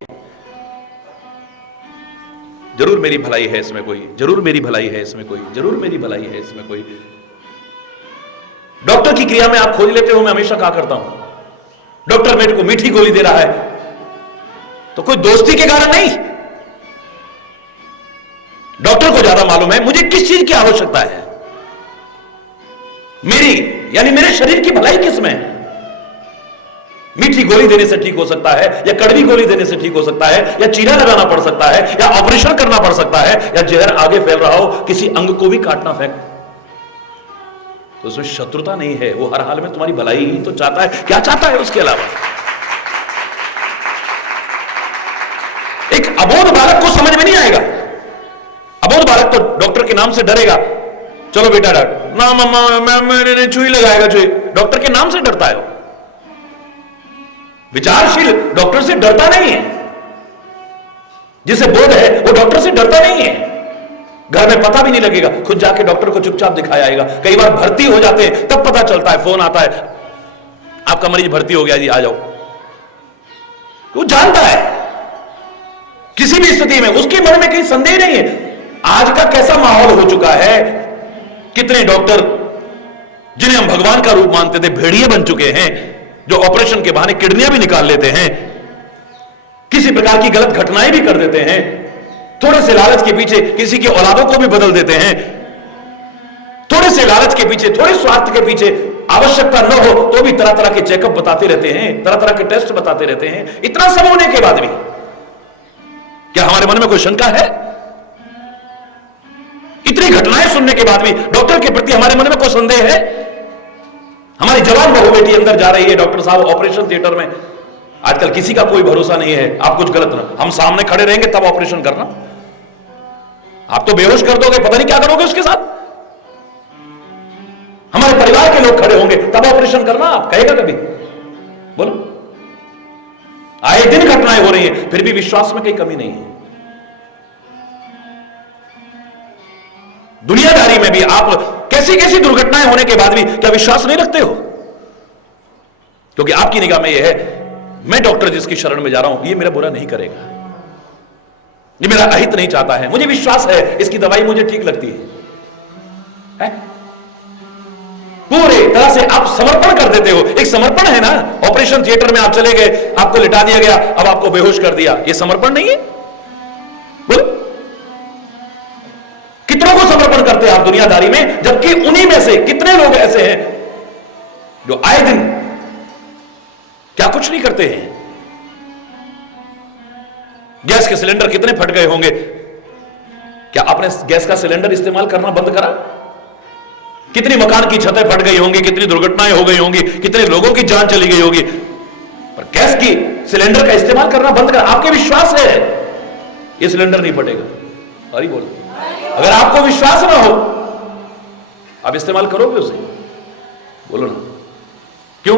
जरूर मेरी भलाई है इसमें कोई, जरूर मेरी भलाई है इसमें कोई, जरूर मेरी भलाई है इसमें कोई। डॉक्टर की क्रिया में आप खोज लेते हो, मैं हमेशा कहा करता हूं, डॉक्टर मेरे को मीठी गोली दे रहा है तो कोई दोस्ती के कारण नहीं। डॉक्टर को ज्यादा मालूम है मुझे किस चीज की आवश्यकता है, मेरी यानी मेरे शरीर की भलाई किसमें है। मीठी गोली देने से ठीक हो सकता है, या कड़वी गोली देने से ठीक हो सकता है, या चीरा लगाना पड़ सकता है, या ऑपरेशन करना पड़ सकता है, या जहर आगे फैल रहा हो, किसी अंग को भी काटना फेंक, तो उसमें शत्रुता नहीं है। वो हर हाल में तुम्हारी भलाई ही तो चाहता है। क्या चाहता है उसके अलावा? एक अबोध बालक को समझ में नहीं आएगा। अबोध बालक तो डॉक्टर के नाम से डरेगा। चलो बेटा डॉक्टर, ना मम्मा मेरे सुई लगाएगा, सुई। डॉक्टर के नाम से डरता है। विचारशील डॉक्टर से डरता नहीं है, जिसे बोध है वो डॉक्टर से डरता नहीं है। घर में पता भी नहीं लगेगा, खुद जाके डॉक्टर को चुपचाप दिखाया आएगा। कई बार भर्ती हो जाते हैं तब पता चलता है, फोन आता है, आपका मरीज भर्ती हो गया जी, आ जाओ। वो जानता है किसी भी स्थिति में उसके मन में कहीं संदेह नहीं है। आज का कैसा माहौल हो चुका है, कितने डॉक्टर जिन्हें हम भगवान का रूप मानते थे भेड़िए बन चुके हैं, जो ऑपरेशन के बहाने किडनियां भी निकाल लेते हैं, किसी प्रकार की गलत घटनाएं भी कर देते हैं, थोड़े से लालच के पीछे किसी की औलादों को भी बदल देते हैं, थोड़े से लालच के पीछे, थोड़े स्वार्थ के पीछे, आवश्यकता न हो तो भी तरह तरह के चेकअप बताते रहते हैं, तरह तरह के टेस्ट बताते रहते हैं। इतना सब होने के बाद भी क्या हमारे मन में कोई शंका है? इतनी घटनाएं सुनने के बाद भी डॉक्टर के प्रति हमारे मन में कोई संदेह है? हमारी जवान बहू बेटी अंदर जा रही है, डॉक्टर साहब ऑपरेशन थिएटर में। आजकल किसी का कोई भरोसा नहीं है, आप कुछ गलत ना, हम सामने खड़े रहेंगे तब ऑपरेशन करना, आप तो बेहोश कर दोगे, पता नहीं क्या करोगे उसके साथ। हमारे परिवार के लोग खड़े होंगे तब ऑपरेशन करना, आप कहेगा कभी? बोलो। आए दिन घटनाएं हो रही हैं, फिर भी विश्वास में कोई कमी नहीं है। दुनियादारी में भी आप कैसी कैसी दुर्घटनाएं होने के बाद भी क्या विश्वास नहीं रखते हो? क्योंकि आपकी निगाह में यह है, मैं डॉक्टर जिसकी शरण में जा रहा हूं ये मेरा बुरा नहीं करेगा, ये मेरा अहित नहीं चाहता है, मुझे विश्वास है इसकी दवाई मुझे ठीक लगती है? पूरे तरह से आप समर्पण कर देते हो। एक समर्पण है ना, ऑपरेशन थिएटर में आप चले गए, आपको लिटा दिया गया, अब आपको बेहोश कर दिया, ये समर्पण नहीं है? बोलो, कितनों को समर्पण करते हैं आप दुनियादारी में, जबकि उन्हीं में से कितने लोग ऐसे हैं जो आए दिन क्या कुछ नहीं करते हैं। गैस के सिलेंडर कितने फट गए होंगे, क्या आपने गैस का सिलेंडर इस्तेमाल करना बंद करा? कितनी मकान की छतें फट गई होंगी, कितनी दुर्घटनाएं हो गई होंगी, कितने लोगों की जान चली गई होगी, पर गैस की सिलेंडर का इस्तेमाल करना बंद करा। आपके विश्वास है ये सिलेंडर नहीं फटेगा, अरे बोलो। अगर आपको विश्वास ना हो आप इस्तेमाल करोगे उसे? बोलो ना, क्यों?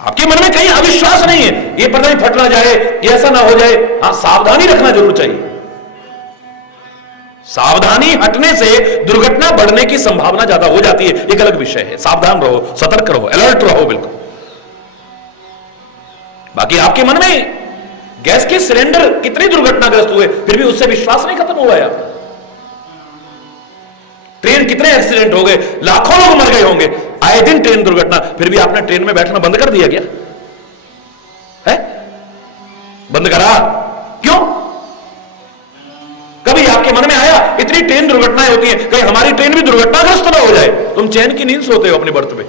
आपके मन में कहीं अविश्वास नहीं है, ये पता नहीं फट ना जाए, ये ऐसा ना हो जाए। हां, सावधानी रखना जरूर चाहिए। सावधानी हटने से दुर्घटना बढ़ने की संभावना ज्यादा हो जाती है, एक अलग विषय है। सावधान रहो, सतर्क रहो, अलर्ट रहो, बिल्कुल। बाकी आपके मन में गैस के सिलेंडर कितनी दुर्घटनाग्रस्त हुए, फिर भी उससे विश्वास नहीं खत्म हुआ है आपका। ट्रेन कितने एक्सीडेंट हो गए, लाखों लोग मर गए होंगे, आए दिन ट्रेन दुर्घटना, फिर भी आपने ट्रेन में बैठना बंद कर दिया क्या है? बंद करा? क्यों? कभी आपके मन में आया इतनी ट्रेन दुर्घटनाएं होती हैं, कहीं हमारी ट्रेन भी दुर्घटनाग्रस्त ना हो जाए? तुम चैन की नींद सोते हो अपने बर्थ में।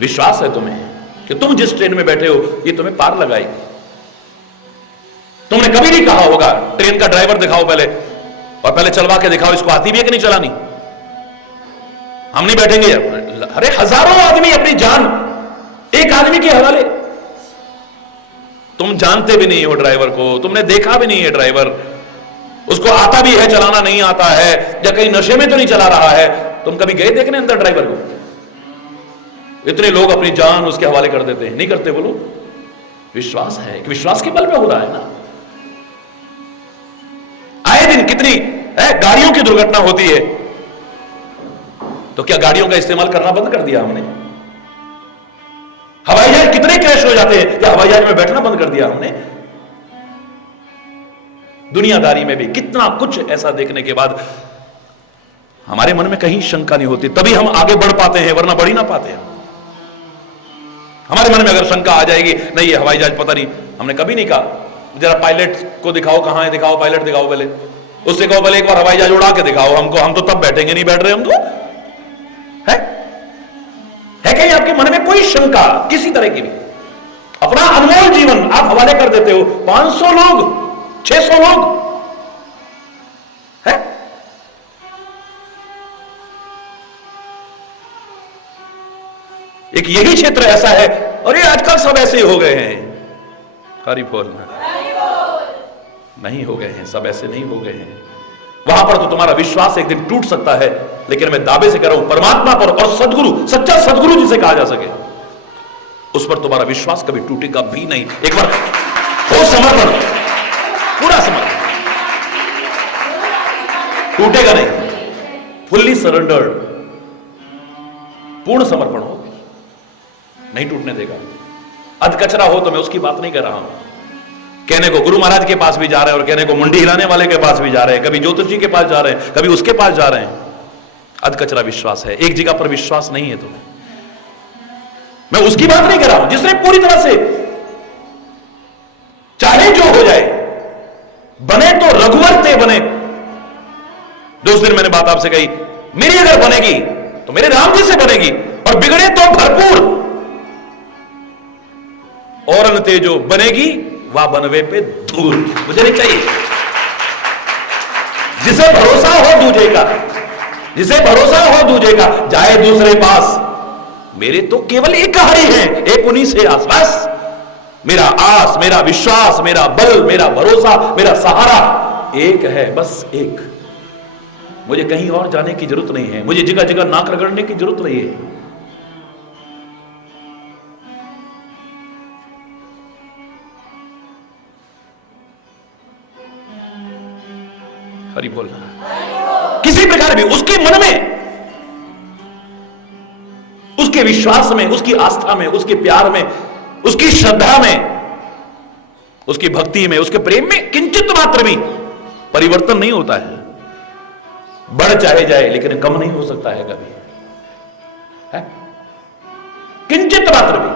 विश्वास है तुम्हें कि तुम जिस ट्रेन में बैठे हो ये तुम्हें पार लगाएगी। तुमने कभी नहीं कहा होगा ट्रेन का ड्राइवर दिखाओ पहले, और पहले चलवा के दिखाओ इसको आती भी है कि नहीं चलानी। हम नहीं बैठेंगे। अरे हजारों आदमी अपनी जान एक आदमी के हवाले। तुम जानते भी नहीं हो ड्राइवर को, तुमने देखा भी नहीं है ड्राइवर, उसको आता भी है चलाना, नहीं आता है, या कहीं नशे में तो नहीं चला रहा है। तुम कभी गए देखने अंदर ड्राइवर को? इतने लोग अपनी जान उसके हवाले कर देते हैं, नहीं करते वो लोग। विश्वास है कि विश्वास के बल पे हो रहा है ना। आए दिन कितनी गाड़ियों की दुर्घटना होती है, तो क्या गाड़ियों का इस्तेमाल करना बंद कर दिया हमने? हवाई जहाज कितने क्रैश हो जाते हैं, क्या हवाई जहाज में बैठना बंद कर दिया हमने? दुनियादारी में भी कितना कुछ ऐसा देखने के बाद हमारे मन में कहीं शंका नहीं होती, तभी हम आगे बढ़ पाते हैं, वरना बढ़ ही ना पाते हैं। हमारे मन में अगर शंका आ जाएगी, नहीं ये हवाई जहाज पता नहीं, हमने कभी नहीं कहा जरा पायलट को दिखाओ, कहां है, दिखाओ पायलट दिखाओ पहले, उससे कहो पहले एक बार हवाई जहाज उड़ा के दिखाओ हमको, हम तो तब बैठेंगे, नहीं बैठ रहे हम तो। है कहीं आपके मन में कोई शंका किसी तरह की भी? अपना अनमोल जीवन आप हवाले कर देते हो, 500 लोग 600 लोग है। एक यही क्षेत्र ऐसा है, और ये आजकल सब ऐसे हो गए हैं। हरि बोल नहीं हो गए हैं, सब ऐसे नहीं हो गए हैं। वहां पर तो तुम्हारा विश्वास एक दिन टूट सकता है, लेकिन मैं दावे से कह रहा हूं परमात्मा पर और सदगुरु, सच्चा सदगुरु जिसे कहा जा सके, उस पर तुम्हारा विश्वास कभी टूटेगा भी नहीं। एक बार हो समर्पण, पूरा समर्पण, टूटेगा नहीं। फुल्ली सरेंडर्ड, पूर्ण समर्पण हो, नहीं टूटने देगा। अधकचरा हो तो मैं उसकी बात नहीं कर रहा हूं। कहने को गुरु महाराज के पास भी जा रहे हैं, और कहने को मुंडी हिलाने वाले के पास भी जा रहे हैं, कभी ज्योतिष जी के पास जा रहे हैं, कभी उसके पास जा रहे हैं। अधकचरा विश्वास है, एक जगह पर विश्वास नहीं है तुम्हें। मैं उसकी बात नहीं कर रहा हूं जिसने पूरी तरह से चाहे जो हो जाए, बने तो रघुवर ते बने। जो उस दिन मैंने बात आपसे कही, मेरी अगर बनेगी तो मेरे राम जी से बनेगी, और बिगड़े तो भरपूर। और ते जो बनेगी वह बनवे पे धूल, मुझे नहीं चाहिए। जिसे भरोसा हो दूजे का, जिसे भरोसा हो दूजे का, जाए दूसरे पास। मेरे तो केवल एक हरि है, एक उन्हीं से आस। बस मेरा आस, मेरा विश्वास, मेरा बल, मेरा भरोसा, मेरा सहारा एक है, बस एक। मुझे कहीं और जाने की जरूरत नहीं है, मुझे जगह जगह नाक रगड़ने की जरूरत नहीं है। हरि बोलना। किसी प्रकार भी उसके मन में, उसके विश्वास में, उसकी आस्था में, उसके प्यार में, उसकी श्रद्धा में, उसकी भक्ति में, उसके प्रेम में किंचित मात्र भी परिवर्तन नहीं होता है। बढ़ चाहे जाए लेकिन कम नहीं हो सकता है कभी, है? किंचित मात्र भी।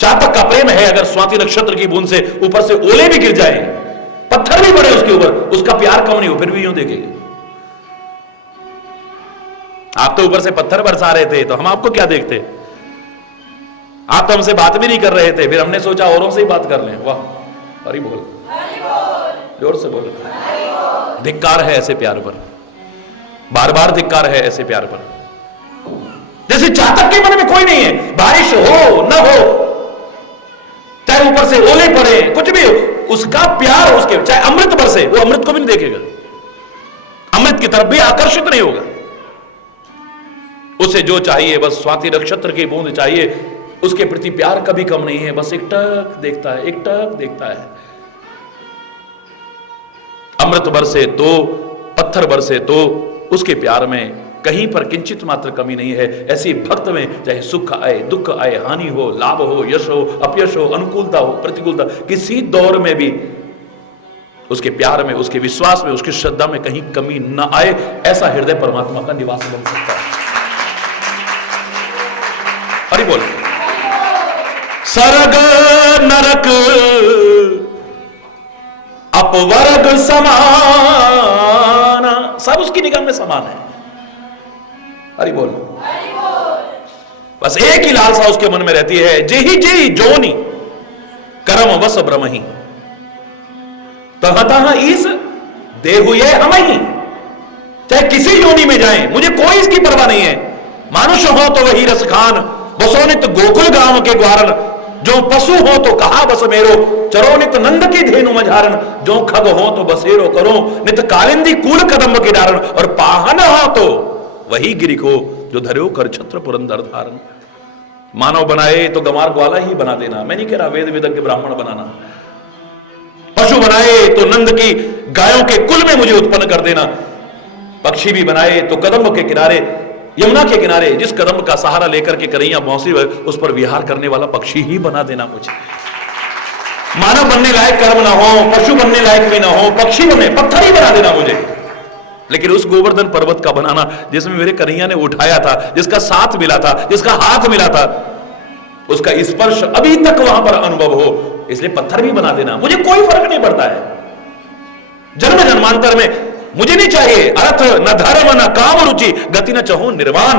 चातक का प्रेम है, अगर स्वाति नक्षत्र की बूंद से ऊपर से ओले भी गिर जाए, पत्थर भी पड़े उसके ऊपर, उसका प्यार कम नहीं हो, फिर भी यूं देखेंगे। आप तो ऊपर से पत्थर बरसा रहे थे, तो हम आपको क्या देखते? आप तो हमसे बात भी नहीं कर रहे थे, फिर हमने सोचा औरों से ही बात कर लें। वाह, हरि बोल, जोर से बोल। धिक्कार है ऐसे प्यार पर, बार बार धिक्कार है ऐसे प्यार पर। जैसे चातक के मन में कोई नहीं है, बारिश हो न हो, चाहे ऊपर से ओले पड़े, कुछ भी हो, उसका प्यार, उसके चाहे अमृत बरसे, वो अमृत को भी नहीं देखेगा, अमृत की तरफ भी आकर्षित नहीं होगा। उसे जो चाहिए बस स्वाति नक्षत्र की बूंद चाहिए, उसके प्रति प्यार कभी कम नहीं है, बस एक टक देखता है, एक टक देखता है। अमृत बरसे तो, पत्थर बरसे तो, उसके प्यार में कहीं पर किंचित मात्र कमी नहीं है। ऐसी भक्त में चाहे सुख आए, दुख आए, हानि हो, लाभ हो, यश हो, अपयश हो, अनुकूलता हो, प्रतिकूलता, किसी दौर में भी उसके प्यार में, उसके विश्वास में, उसकी श्रद्धा में कहीं कमी न आए, ऐसा हृदय परमात्मा का निवास बन सकता है। हरि बोल। सरग नरक आप वर्ग समान, सब उसकी निगाह में समान है। हरि बोल। बस एक ही लालसा उसके मन में रहती है, जेहि जेहि जोनी करम वस ब्रह्महि, तह तह ईस देहु ये हमहि। चाहे किसी योनि में जाएं, मुझे कोई इसकी परवाह नहीं है। मनुष्य हो तो वही रस खान, बसोनित गोकुल गांव के ग्वारण। जो पशु हो तो कहा बस मेरो, चरो नित नंद की धेनु मझारण। जो खग हो तो बसेरो करो, नित कालिंदी कूल कदम्ब के डारण। और पाहन हो तो वही गिरि को, जो धर्यो कर छत्र पुरंदर धारण। मानव बनाए तो गंवार ग्वाला ही बना देना, मैं नहीं कह रहा वेद वेदज्ञ ब्राह्मण बनाना। पशु बनाए तो नंद की गायों के कुल में मुझे उत्पन्न कर देना। पक्षी भी बनाए तो कदम्ब के किनारे, यमुना के किनारे जिस कदम्ब का सहारा लेकर के करैया बौंसी उस पर विहार करने वाला पक्षी ही बना देना मुझे। मानव बनने लायक कर्म ना हो, पशु बनने लायक भी ना हो, पक्षी बने, पत्थर ही बना देना मुझे। लेकिन उस गोवर्धन पर्वत का बनाना जिसमें मेरे कन्हैया ने उठाया था, जिसका साथ मिला था, जिसका हाथ मिला था, उसका स्पर्श अभी तक वहां पर अनुभव हो, इसलिए पत्थर भी बना देना, मुझे कोई फर्क नहीं पड़ता है। जन्म जन्मांतर में मुझे नहीं चाहिए अर्थ न धर्म न काम रुचि, गति न चाहूं निर्वाण।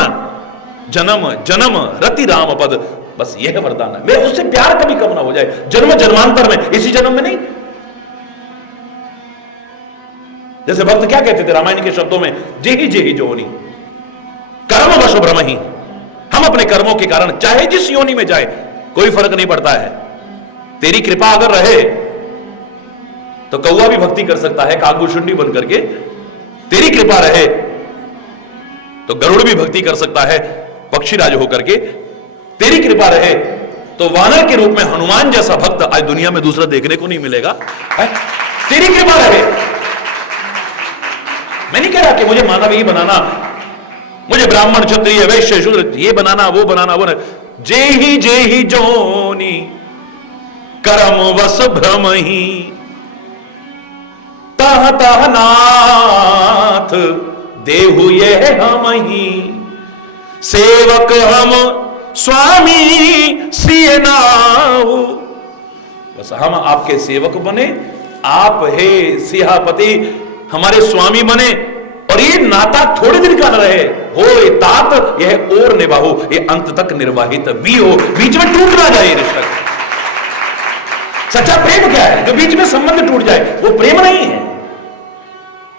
जन्म जन्म रति राम पद, बस यह वरदान है। मेरे उससे प्यार कभी कम ना हो जाए, जन्म जन्मांतर में, इसी जन्म में नहीं। जैसे भक्त क्या कहते थे रामायण के शब्दों में, जेहि जेहि जोनि कर्म वश ब्रह्महि। हम अपने कर्मों के कारण चाहे जिस योनि में जाए कोई फर्क नहीं पड़ता है। तेरी कृपा अगर रहे तो कौवा भी भक्ति कर सकता है कागभूषुंडी बन करके, तेरी कृपा रहे तो गरुड़ भी भक्ति कर सकता है पक्षीराज होकर के, तेरी कृपा रहे तो वानर के रूप में हनुमान जैसा भक्त आज दुनिया में दूसरा देखने को नहीं मिलेगा। तेरी कृपा रहे। मैं नहीं कह रहा कि मुझे मानव ही बनाना, मुझे ब्राह्मण क्षत्रिय वैश्य शूद्र ये बनाना वो बनाना वो, जेहि जेहि जोनि करम वस भ्रमहि। तह तह नाथ देहु ये हमहि, सेवक हम स्वामी सिय नाहु। बस हम आपके सेवक बने, आप हे सिहापति हमारे स्वामी बने, और ये नाता थोड़े दिन का न रहे। हो तात यह और निभाओ, ये अंत तक निर्वाहित भी हो, बीच में टूट ना जाए रिश्ता। सच्चा प्रेम क्या है? जो बीच में संबंध टूट जाए वो प्रेम नहीं है।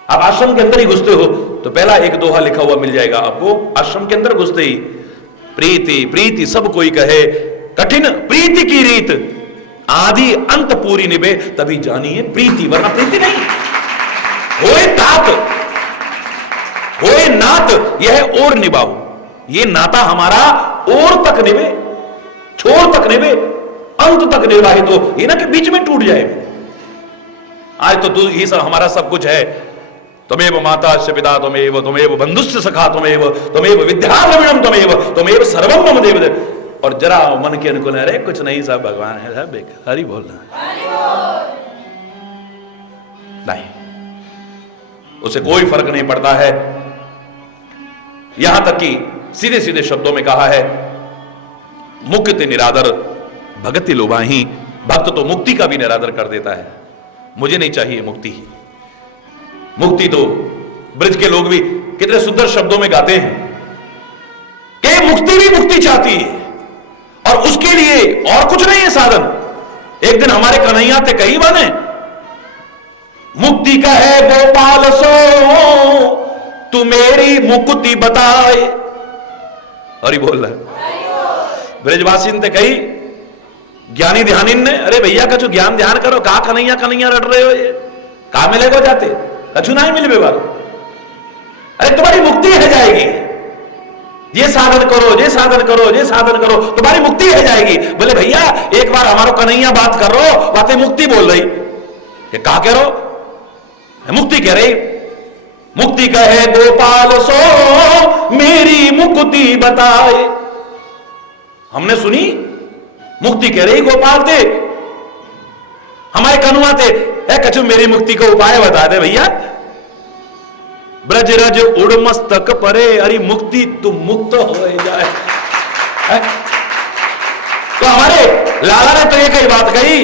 आप आश्रम के अंदर ही घुसते हो तो पहला एक दोहा लिखा हुआ मिल जाएगा आपको। आश्रम के अंदर घुसते ही प्रीति प्रीति सब कोई कहे, कठिन प्रीति की रीत, आदि अंत पूरी निभे तभी जानिए प्रीति, वरना प्रीति नहीं। होए तात होए नात यह और निभाओ, ये नाता हमारा और तक निभे, छोर तक निभे, अंत तक निर्वाहित हो, ये ना कि बीच में टूट जाए। आज तो तू ही सब हमारा सब कुछ है, त्वमेव माता से पिता त्वमेव, त्वमेव बंधुश्च सखा त्वमेव, त्वमेव विद्या द्रविणम त्वमेव, त्वमेव सर्वम मम देव। और जरा मन के अनुकूल, अरे कुछ नहीं सब भगवान है, सब हरि बोलना नहीं, उसे कोई फर्क नहीं पड़ता है। यहां तक कि सीधे सीधे शब्दों में कहा है, मुक्ति निरादर भगति लोभाही। भक्त तो मुक्ति का भी निरादर कर देता है, मुझे नहीं चाहिए मुक्ति ही। मुक्ति तो ब्रज के लोग भी कितने सुंदर शब्दों में गाते हैं कि मुक्ति भी मुक्ति चाहती है, और उसके लिए और कुछ नहीं है साधन। एक दिन हमारे कन्हैया थे कहीं बने, मुक्ति का है गोपाल सो तू मेरी मुक्ति बताए। हरि बोल रहा ब्रजवासी ने कही, ज्ञानी ध्यानी ने, अरे भैया कछु ज्ञान ध्यान करो, कहा कन्हैया कन्हैया रट रहे हो, ये कहा मिलेगा जाते, कछु ना ही मिले बार। अरे तुम्हारी मुक्ति है जाएगी, ये साधन करो, ये साधन करो, ये साधन करो, तुम्हारी मुक्ति है जाएगी। बोले भैया एक बार हमारो कन्हैया बात कर रो, बातें मुक्ति बोल रही, ये कहा कह रो, मुक्ति कह रही, मुक्ति कहे गोपाल सो मेरी मुक्ति बताए। हमने सुनी मुक्ति कह रही गोपाल थे, हमारे कनुआ थे, कछु मेरी मुक्ति को उपाय बता दे भैया। ब्रज रज उड़ मस्तक परे, अरे मुक्ति तुम मुक्त हो जाए। तो हमारे लाला ने तो ये कई बात कही,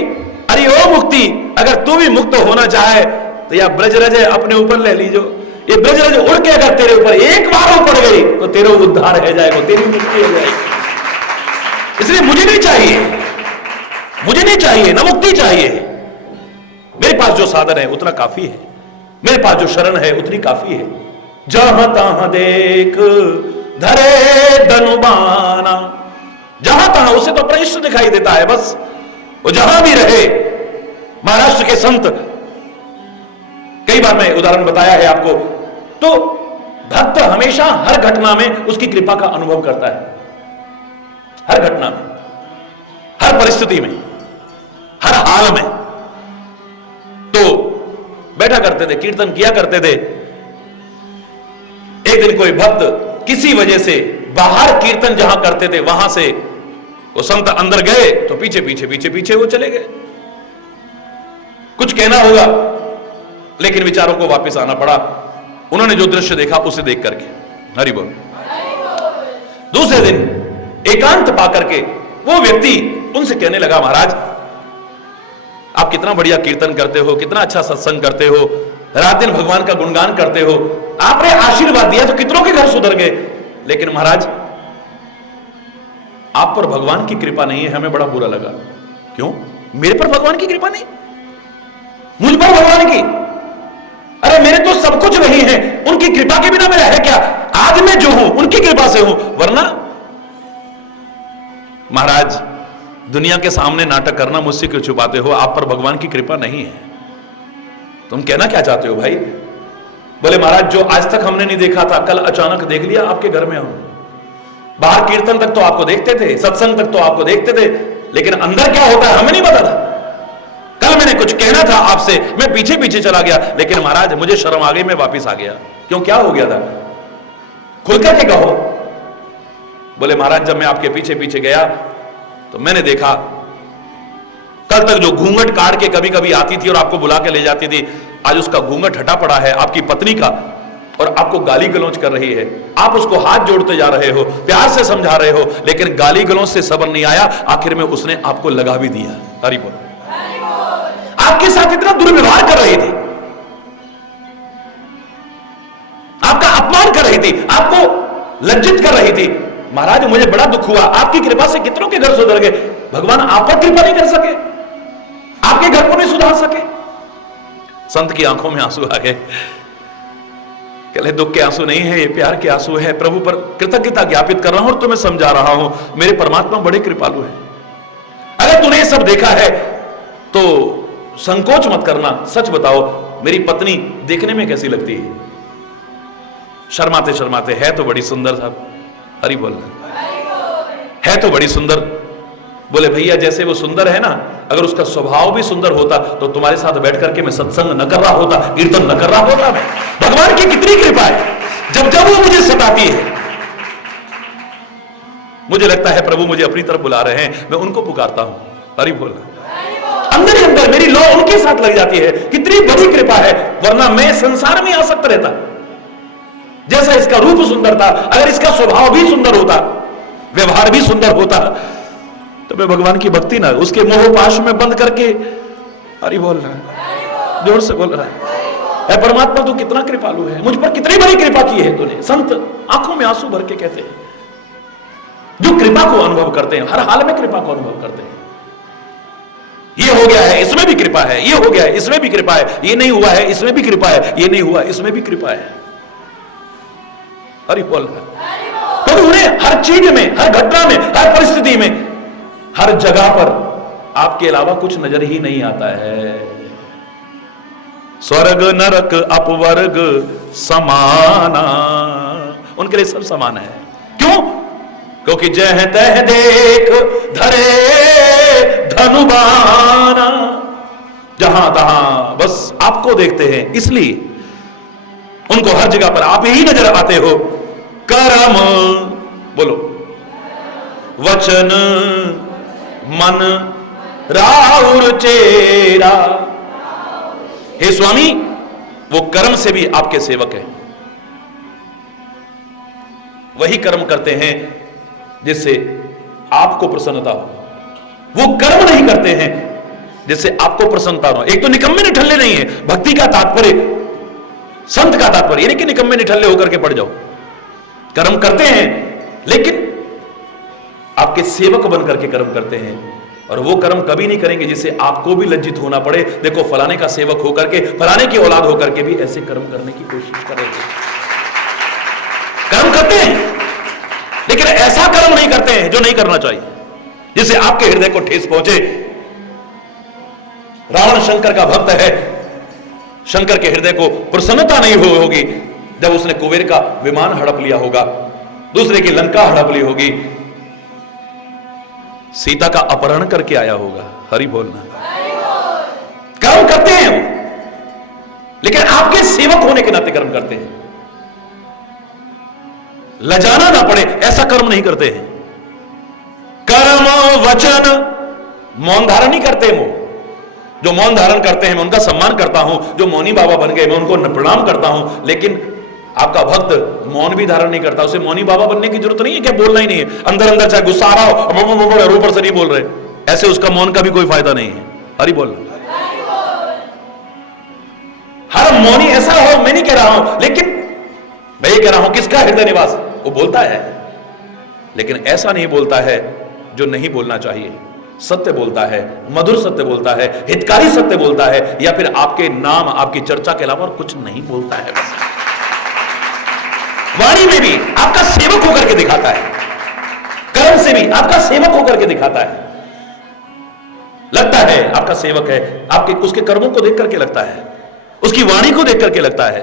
अरे ओ मुक्ति अगर तू भी मुक्त होना चाहे तो या ब्रजरज अपने ऊपर ले लीजो। ये ब्रजरज उड़ के अगर तेरे ऊपर एक बार पड़ गई तो तेरा उद्धार हो जाएगा, तेरी मुक्ति हो जाएगी। इसलिए मुझे नहीं चाहिए, मुझे नहीं चाहिए, न मुक्ति चाहिए। मेरे पास जो साधन है उतना काफी है, मेरे पास जो शरण है उतनी काफी है। जहां तहां देख धरे धनुबाना, जहां तहां उसे तो अपना इष्ट दिखाई देता है, बस वो जहां भी रहे। महाराष्ट्र के संत, कई बार मैं उदाहरण बताया है आपको, तो भक्त हमेशा हर घटना में उसकी कृपा का अनुभव करता है, हर घटना में, हर परिस्थिति में, हर हाल में। तो बैठा करते थे, कीर्तन किया करते थे। एक दिन कोई भक्त किसी वजह से बाहर कीर्तन जहां करते थे वहां से वो संत अंदर गए तो पीछे पीछे पीछे पीछे वो चले गए। कुछ कहना होगा लेकिन विचारों को वापस आना पड़ा। उन्होंने जो दृश्य देखा उसे देख करके, हरि बोल। दूसरे दिन एकांत पाकर के वो व्यक्ति उनसे कहने लगा, महाराज आप कितना बढ़िया कीर्तन करते हो, कितना अच्छा सत्संग करते हो, रात दिन भगवान का गुणगान करते हो, आपने आशीर्वाद दिया तो कितनों के घर सुधर गए, लेकिन महाराज आप पर भगवान की कृपा नहीं है, हमें बड़ा बुरा लगा। क्यों? मेरे पर भगवान की कृपा नहीं, मुझ पर भगवान की? अरे मेरे तो सब कुछ वही है, उनकी कृपा के बिना मेरा है क्या? आज मैं जो हूं उनकी कृपा से हूं, वरना महाराज दुनिया के सामने नाटक करना मुझसे क्यों छुपाते हो? आप पर भगवान की कृपा नहीं है। तुम कहना क्या चाहते हो भाई? बोले महाराज जो आज तक हमने नहीं देखा था, कल अचानक देख लिया आपके घर में हम। बाहर कीर्तन तक तो आपको देखते थे, सत्संग तक तो आपको देखते थे, लेकिन अंदर क्या होता है हमें नहीं पता था। कल मैंने कुछ कहना था आपसे, मैं पीछे पीछे चला गया, लेकिन महाराज मुझे शर्म आ गई, मैं वापिस आ गया। क्यों, क्या हो गया था? खुलकर के कहो। बोले महाराज जब मैं आपके पीछे पीछे गया तो मैंने देखा कल तक जो घूंघट काट के कभी कभी आती थी और आपको बुला के ले जाती थी, आज उसका घूंघट हटा पड़ा है आपकी पत्नी का, और आपको गाली गलौज कर रही है। आप उसको हाथ जोड़ते जा रहे हो, प्यार से समझा रहे हो, लेकिन गाली गलौज से सब्र नहीं आया, आखिर में उसने आपको लगा भी दिया। हरि बोल। आपके साथ इतना दुर्व्यवहार कर रही थी, आपका अपमान कर रही थी, आपको लज्जित कर रही थी। महाराज मुझे बड़ा दुख हुआ, आपकी कृपा से कितनों के घर सुधर गए। भगवान आप पर कृपा नहीं कर सके, आपके घर को नहीं सुधार सके। संत की आंखों में आंसू आ गए। कहले दुख के आंसू नहीं है, ये प्यार के आंसू है। प्रभु पर कृतज्ञता ज्ञापित कर रहा हूं और तुम्हें समझा रहा हूं, मेरे परमात्मा बड़े कृपालु हैं। अगर तूने ये सब देखा है तो संकोच मत करना, सच बताओ मेरी पत्नी देखने में कैसी लगती है? शर्माते शर्माते, है तो बड़ी सुंदर साहब। हरि बोल। है तो बड़ी सुंदर। बोले भैया जैसे वो सुंदर है ना, अगर उसका स्वभाव भी सुंदर होता तो तुम्हारे साथ बैठ करके मैं सत्संग न कर रहा होता, कीर्तन न कर रहा होता। मैं, भगवान की कितनी कृपा है, जब जब वो मुझे सताती है मुझे लगता है प्रभु मुझे अपनी तरफ बुला रहे हैं, मैं उनको पुकारता हूं। हरि बोल। अंदर ही अंदर मेरी लौ उनके साथ लग जाती है। कितनी बड़ी कृपा है, वरना मैं संसार में आसक्त रहता। जैसा इसका रूप सुंदर था, अगर इसका स्वभाव भी सुंदर होता, व्यवहार भी सुंदर होता, तो मैं भगवान की भक्ति ना उसके मोह पाश में बंद करके, हरि बोल रहा है, जोर से बोल रहा है, परमात्मा तू कितना कृपालु है, मुझ पर कितनी बड़ी कृपा की है तूने। संत आंखों में आंसू भर के कहते हैं, जो कृपा को अनुभव करते हैं, हर हाल में कृपा को अनुभव करते हैं। ये हो गया है इसमें भी कृपा है, ये हो गया है इसमें भी कृपा है, ये नहीं हुआ है इसमें भी कृपा है, ये नहीं हुआ इसमें भी कृपा है। हरि बोल। तो उन्हें हर चीज में, हर घटना में, हर परिस्थिति में, हर जगह पर आपके अलावा कुछ नजर ही नहीं आता है। स्वर्ग नरक अपवर्ग समाना, उनके लिए सब समान है। क्यों? क्योंकि जह तह देख धरे धनुबाना, जहां तहां बस आपको देखते हैं, इसलिए उनको हर जगह पर आप ही नजर आते हो। कर्म बोलो, वचन मन राउर चेरा। हे स्वामी, वो कर्म से भी आपके सेवक हैं, वही कर्म करते हैं जिससे आपको प्रसन्नता हो। वो कर्म नहीं करते हैं जिससे आपको प्रसन्नता हो। एक तो निकम्मे निठल्ले नहीं है, भक्ति का तात्पर्य, संत का तात्पर्य ये नहीं कि निकम्मे निठल्ले होकर के पड़ जाओ। कर्म करते हैं लेकिन आपके सेवक बन करके कर्म करते हैं, और वो कर्म कभी नहीं करेंगे जिससे आपको भी लज्जित होना पड़े। देखो फलाने का सेवक होकर के, फलाने की औलाद होकर के भी ऐसे कर्म करने की कोशिश करेंगे। कर्म करते हैं लेकिन ऐसा कर्म नहीं करते हैं जो नहीं करना चाहिए, जिससे आपके हृदय को ठेस पहुंचे। रावण शंकर का भक्त है, शंकर के हृदय को प्रसन्नता नहीं होगी जब उसने कुबेर का विमान हड़प लिया होगा, दूसरे की लंका हड़प ली होगी, सीता का अपहरण करके आया होगा। हरि बोलना। कर्म करते हैं वो, लेकिन आपके सेवक होने के नाते कर्म करते हैं। लजाना ना पड़े ऐसा कर्म नहीं करते हैं। कर्म वचन, मौन धारण नहीं करते वो। जो मौन धारण करते हैं मैं उनका सम्मान करता हूं, जो मौनी बाबा बन गए मैं उनको प्रणाम करता हूं, लेकिन आपका भक्त मौन भी धारण नहीं करता, उसे मौनी बाबा बनने की जरूरत नहीं है, क्या बोलना ही नहीं है। अंदर अंदर चाहे गुस्सा आ रहा हो, ऊपर से नहीं बोल रहे, ऐसे उसका मौन का भी कोई फायदा नहीं है। हरि बोल। हर मौनी ऐसा हो मैं नहीं कह रहा हूं, लेकिन मैं ये कह रहा हूं किसका हृदय निवास, वो बोलता है लेकिन ऐसा नहीं बोलता है जो नहीं बोलना चाहिए। सत्य बोलता है, मधुर सत्य बोलता है, हितकारी सत्य बोलता है, या फिर आपके नाम आपकी चर्चा के अलावा और कुछ नहीं बोलता है। बस वाणी में भी आपका सेवक होकर के दिखाता है, कर्म से भी आपका सेवक होकर के दिखाता है। लगता है आपका सेवक है, आपके उसके कर्मों को देख करके लगता है, उसकी वाणी को देख करके लगता है।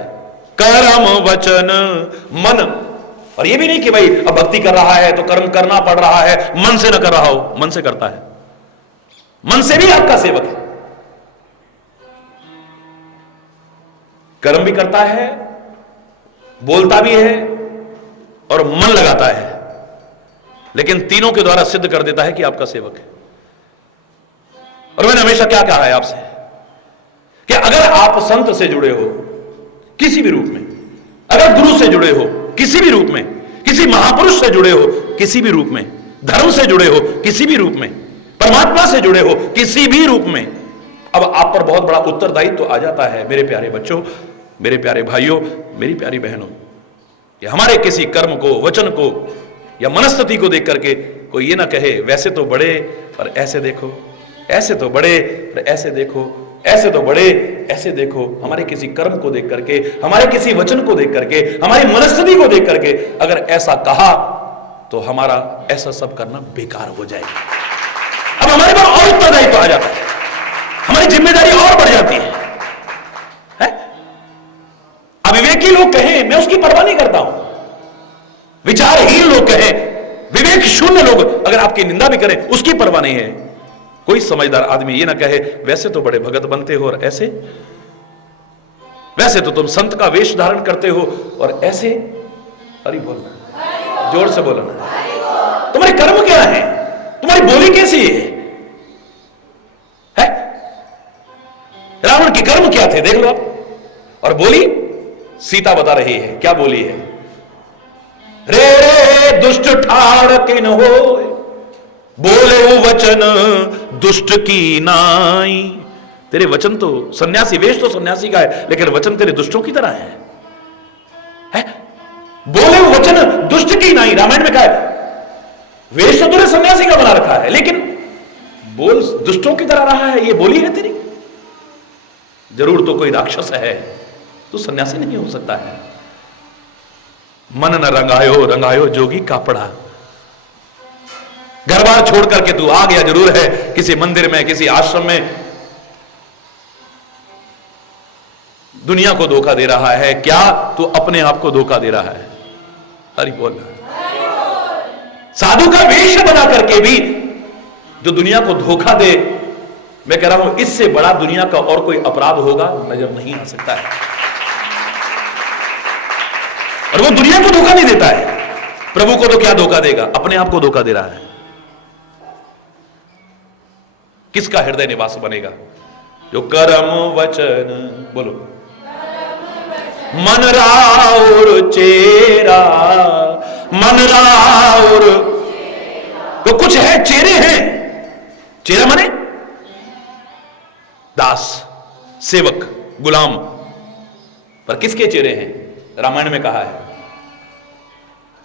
कर्म वचन मन, और ये भी नहीं कि भाई अब भक्ति कर रहा है तो कर्म करना पड़ रहा है, मन से न कर रहा हो, मन से करता है, मन से भी आपका सेवक है। कर्म भी करता है, बोलता भी है और मन लगाता है, लेकिन तीनों के द्वारा सिद्ध कर देता है कि आपका सेवक है। और मैंने हमेशा क्या कहा है आपसे कि अगर आप संत से जुड़े हो किसी भी रूप में, अगर गुरु से जुड़े हो किसी भी रूप में, किसी महापुरुष से जुड़े हो किसी भी रूप में, धर्म से जुड़े हो किसी भी रूप में, परमात्मा से जुड़े हो किसी भी रूप में, अब आप पर बहुत बड़ा उत्तरदायित्व तो आ जाता है। मेरे प्यारे बच्चों, मेरे प्यारे भाइयों, मेरी प्यारी बहनों, कि हमारे किसी कर्म को, वचन को या मनस्थिति को देख करके कोई ये ना कहे वैसे तो बड़े और ऐसे देखो, ऐसे तो बड़े और ऐसे देखो, ऐसे तो बड़े ऐसे देखो। हमारे किसी कर्म को देख करके, हमारे किसी वचन को देख करके, हमारी मनस्थिति को देख करके अगर ऐसा कहा तो हमारा ऐसा सब करना बेकार हो जाएगा। अब हमारे पर और उत्तरदायित्व आ जाता है, हमारी जिम्मेदारी और बढ़ जाती है। अविवेकी लोग कहें मैं उसकी परवाह नहीं करता हूं, विचारहीन लोग कहें, विवेक शून्य लोग अगर आपकी निंदा भी करें उसकी परवाह नहीं है। कोई समझदार आदमी ये ना कहे वैसे तो बड़े भगत बनते हो और ऐसे, वैसे तो तुम संत का वेश धारण करते हो और ऐसे। अरे बोलना, जोर से बोलना, तुम्हारे कर्म क्या है, तुम्हारी बोली कैसी है? रावण के कर्म क्या थे देख लो आप, और बोली सीता बता रही है, क्या बोली है? रे दुष्ट ठाड़ किन हो, बोले वो वचन दुष्ट की नाई। तेरे वचन तो, सन्यासी वेश तो सन्यासी का है, लेकिन वचन तेरे दुष्टों की तरह है? बोले वो वचन दुष्ट की नाई, रामायण में कहा है वेश तो तूने सन्यासी का बना रखा है, लेकिन बोल दुष्टों की तरह रहा है। ये बोली है तेरी? जरूर तो कोई राक्षस है, तू सन्यासी नहीं हो सकता है। मन न रंगायो रंगायो जोगी कापड़ा, घर बार छोड़ करके तू आ गया जरूर है किसी मंदिर में, किसी आश्रम में, दुनिया को धोखा दे रहा है। क्या तू अपने आप को धोखा दे रहा है? हरि बोल। साधु का वेश बना करके भी जो दुनिया को धोखा दे, मैं कह रहा हूं इससे बड़ा दुनिया का और कोई अपराध होगा नजर नहीं आ सकता है। और वो दुनिया को धोखा नहीं देता है, प्रभु को तो क्या धोखा देगा, अपने आप को धोखा दे रहा है। किसका हृदय निवास बनेगा? जो कर्म वचन, बोलो, मन राउर चेरा, मन राउर, तो कुछ है चेहरे हैं, चेहरा माने दास, सेवक, गुलाम। पर किसके चेहरे हैं? रामायण में कहा है,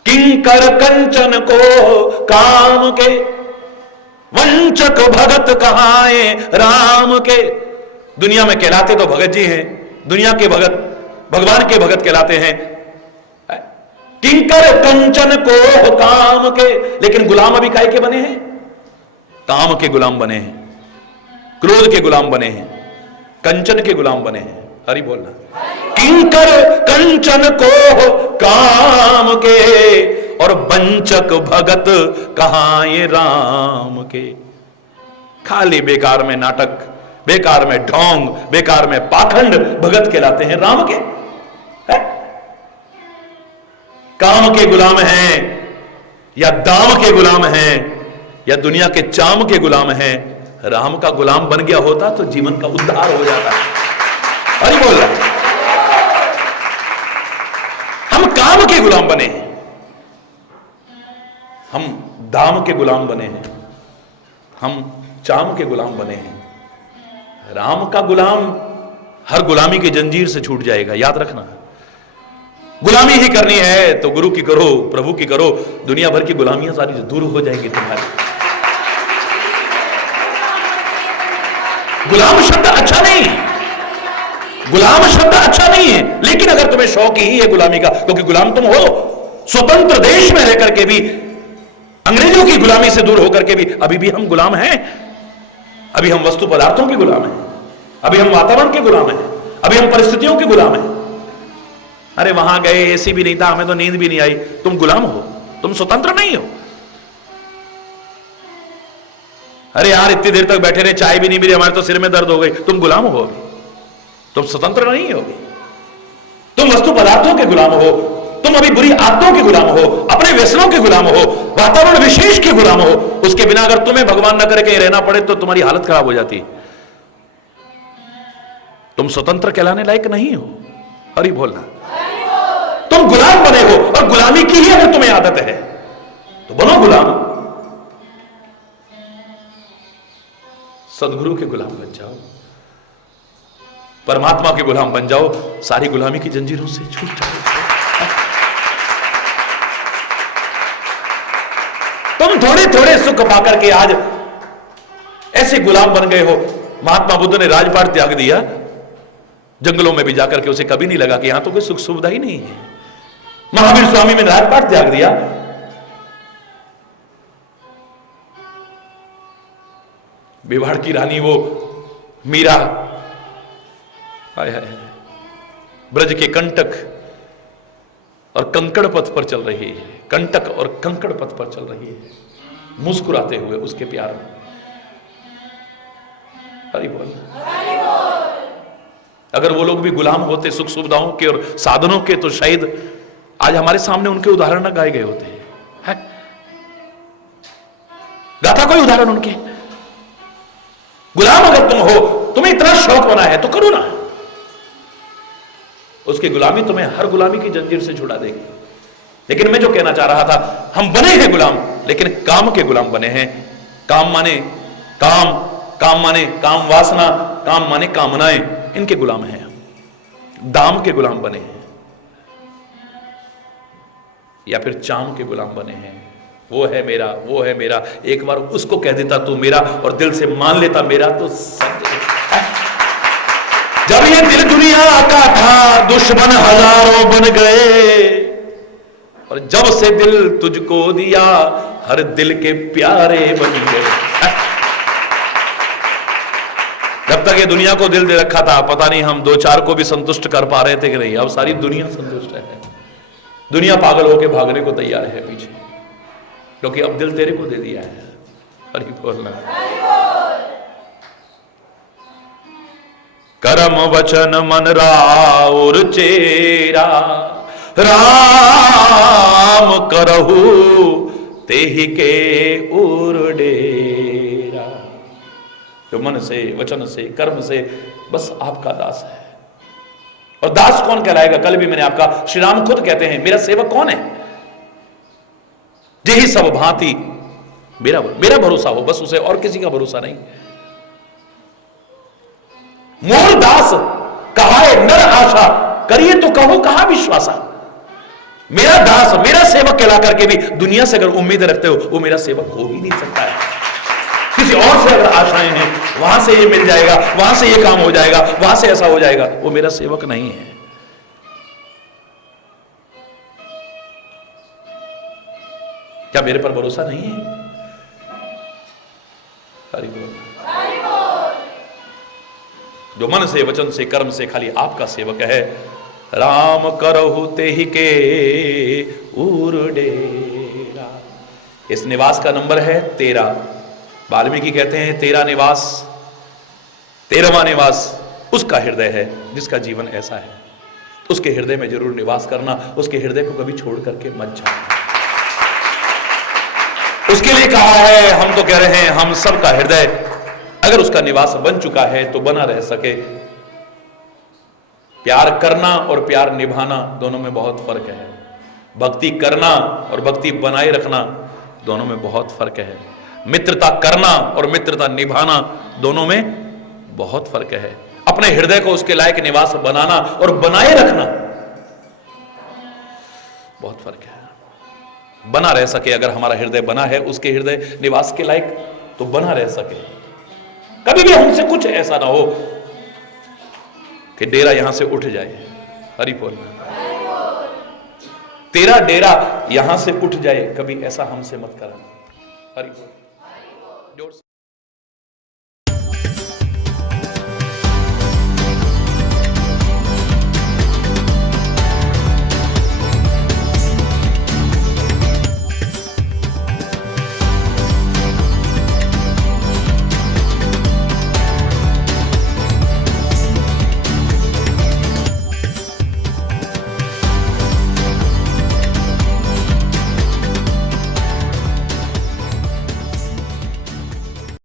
किंकर कंचन को काम के, वंचक भगत कहाए राम के। दुनिया में कहलाते तो भगत जी हैं, दुनिया के भगत, भगवान के भगत कहलाते हैं। किंकर कंचन को काम के, लेकिन गुलाम अभी काहे के बने हैं? काम के गुलाम बने हैं, क्रोध के गुलाम बने हैं, कंचन के गुलाम बने हैं। हरि बोलना। किंकर कंचन को काम के और वंचक भगत कहां ये राम के। खाली बेकार में नाटक, बेकार में ढोंग, बेकार में पाखंड भगत कहलाते हैं राम के। है? काम के गुलाम हैं या दाम के गुलाम हैं या दुनिया के चाम के गुलाम हैं। राम का गुलाम बन गया होता तो जीवन का उद्धार हो जाता। अरे बोल रहा, हम काम के गुलाम बने हैं, हम दाम के गुलाम बने हैं, हम चाम के गुलाम बने हैं। राम का गुलाम हर गुलामी की जंजीर से छूट जाएगा, याद रखना। गुलामी ही करनी है तो गुरु की करो, प्रभु की करो, दुनिया भर की गुलामियां सारी दूर हो जाएंगी तुम्हारी। गुलाम शब्द अच्छा नहीं है, गुलाम शब्द अच्छा नहीं है, लेकिन अगर तुम्हें शौक ही है गुलामी का, क्योंकि गुलाम तुम हो, स्वतंत्र देश में रहकर के भी, अंग्रेजों की गुलामी से दूर होकर के भी अभी भी हम गुलाम हैं। अभी हम वस्तु पदार्थों के गुलाम हैं, अभी हम वातावरण के गुलाम हैं, अभी हम परिस्थितियों के गुलाम हैं। अरे वहां गए, एसी भी नहीं था, हमें तो नींद भी नहीं आई। तुम गुलाम हो, तुम स्वतंत्र नहीं हो। अरे यार इतनी देर तक बैठे रहे, चाय भी नहीं मिली, हमारे तो सिर में दर्द हो गई। तुम गुलाम हो, अभी तुम स्वतंत्र नहीं हो। तुम वस्तु पदार्थों के गुलाम हो, तुम अभी बुरी आदतों के गुलाम हो, अपने व्यसनों के गुलाम हो, वातावरण विशेष के गुलाम हो। उसके बिना अगर तुम्हें भगवान न करे कहीं रहना पड़े तो तुम्हारी हालत खराब हो जाती। तुम स्वतंत्र कहलाने लायक नहीं हो। हरि बोलना। तुम गुलाम बने हो, और गुलामी की ही अगर तुम्हें आदत है तो बनो गुलाम। सदगुरु के गुलाम बन जाओ, परमात्मा के गुलाम बन जाओ, सारी गुलामी की जंजीरों से छूट जाओ। तुम थोड़े थोड़े सुख पाकर के आज ऐसे गुलाम बन गए हो। महात्मा बुद्ध ने राजपाट त्याग दिया, जंगलों में भी जाकर के उसे कभी नहीं लगा कि यहां तो कोई सुख सुविधा ही नहीं है। महावीर स्वामी ने राजपाट त्याग दिया, मेवाड़ की रानी वो मीरा ब्रज के कंटक और कंकड़ पथ पर चल रही है, कंटक और कंकड़ पथ पर चल रही है, मुस्कुराते हुए उसके प्यार में। हरि बोल। अगर वो लोग भी गुलाम होते सुख सुविधाओं के और साधनों के तो शायद आज हमारे सामने उनके उदाहरण न गाए गए होते हैं। गाथा कोई उदाहरण उनके। गुलाम अगर तुम हो, तुम्हें इतना शौक बना है तो करो ना। उसकी गुलामी तुम्हें हर गुलामी की जंजीर से छुड़ा देगी। लेकिन मैं जो कहना चाह रहा था, हम बने हैं गुलाम, लेकिन काम के गुलाम बने हैं। काम माने काम, काम माने काम वासना, काम माने कामनाएं, इनके गुलाम हैं हम। दाम के गुलाम बने हैं या फिर चाम के गुलाम बने हैं। वो है मेरा, वो है मेरा। एक बार उसको कह देता तू मेरा और दिल से मान लेता मेरा तो सब। जब ये दिल दुनिया का था दुश्मन हजारों बन गए, और जब से दिल तुझको दिया हर दिल के प्यारे बन गए। जब तक ये दुनिया को दिल दे रखा था, पता नहीं हम दो चार को भी संतुष्ट कर पा रहे थे कि नहीं। अब सारी दुनिया संतुष्ट है, दुनिया पागल होकर भागने को तैयार है पीछे, क्योंकि अब दिल तेरे को दे दिया है। हरि बोलना। कर्म वचन मन राउर चेरा, राम करहु तेहि के उर डेरा। जो मन से, वचन से, कर्म से बस आपका दास है। और दास कौन कहलाएगा? कल भी मैंने आपका, श्री राम खुद कहते हैं मेरा सेवक कौन है? यही सब भांति मेरा भरोसा हो, बस उसे और किसी का भरोसा नहीं। मोर दास कहा है नर आशा, करिए तो कहो कहा विश्वासा। मेरा दास, मेरा सेवक कहला करके भी दुनिया से अगर उम्मीद रखते हो, वो मेरा सेवक हो ही नहीं सकता है। किसी और से अगर आशाएं हैं, वहां से ये मिल जाएगा, वहां से ये काम हो जाएगा, वहां से ऐसा हो जाएगा, वो मेरा सेवक नहीं है। क्या मेरे पर भरोसा नहीं है? हरि बोल। जो मन से, वचन से, कर्म से खाली आपका सेवक है, राम करहु तेहि के उर डेरा। इस निवास का नंबर है 13। वाल्मीकि कहते हैं 13 निवास, 13वां निवास उसका हृदय है जिसका जीवन ऐसा है। उसके हृदय में जरूर निवास करना, उसके हृदय को कभी छोड़ करके मत जाना। उसके लिए कहा है, हम तो कह रहे हैं हम सबका हृदय अगर उसका निवास बन चुका है तो बना रह सके। प्यार करना और प्यार निभाना दोनों में बहुत फर्क है। भक्ति करना और भक्ति बनाए रखना दोनों में बहुत फर्क है। मित्रता करना और मित्रता निभाना दोनों में बहुत फर्क है। अपने हृदय को उसके लायक निवास बनाना और बनाए रखना बहुत फर्क है। बना रह सके, अगर हमारा हृदय बना है उसके हृदय निवास के लायक, तो बना रह सके। कभी भी हमसे कुछ ऐसा ना हो कि डेरा यहां से उठ जाए। हरि बोल। तेरा डेरा यहां से उठ जाए, कभी ऐसा हमसे मत करना। हरि बोल। जोर से।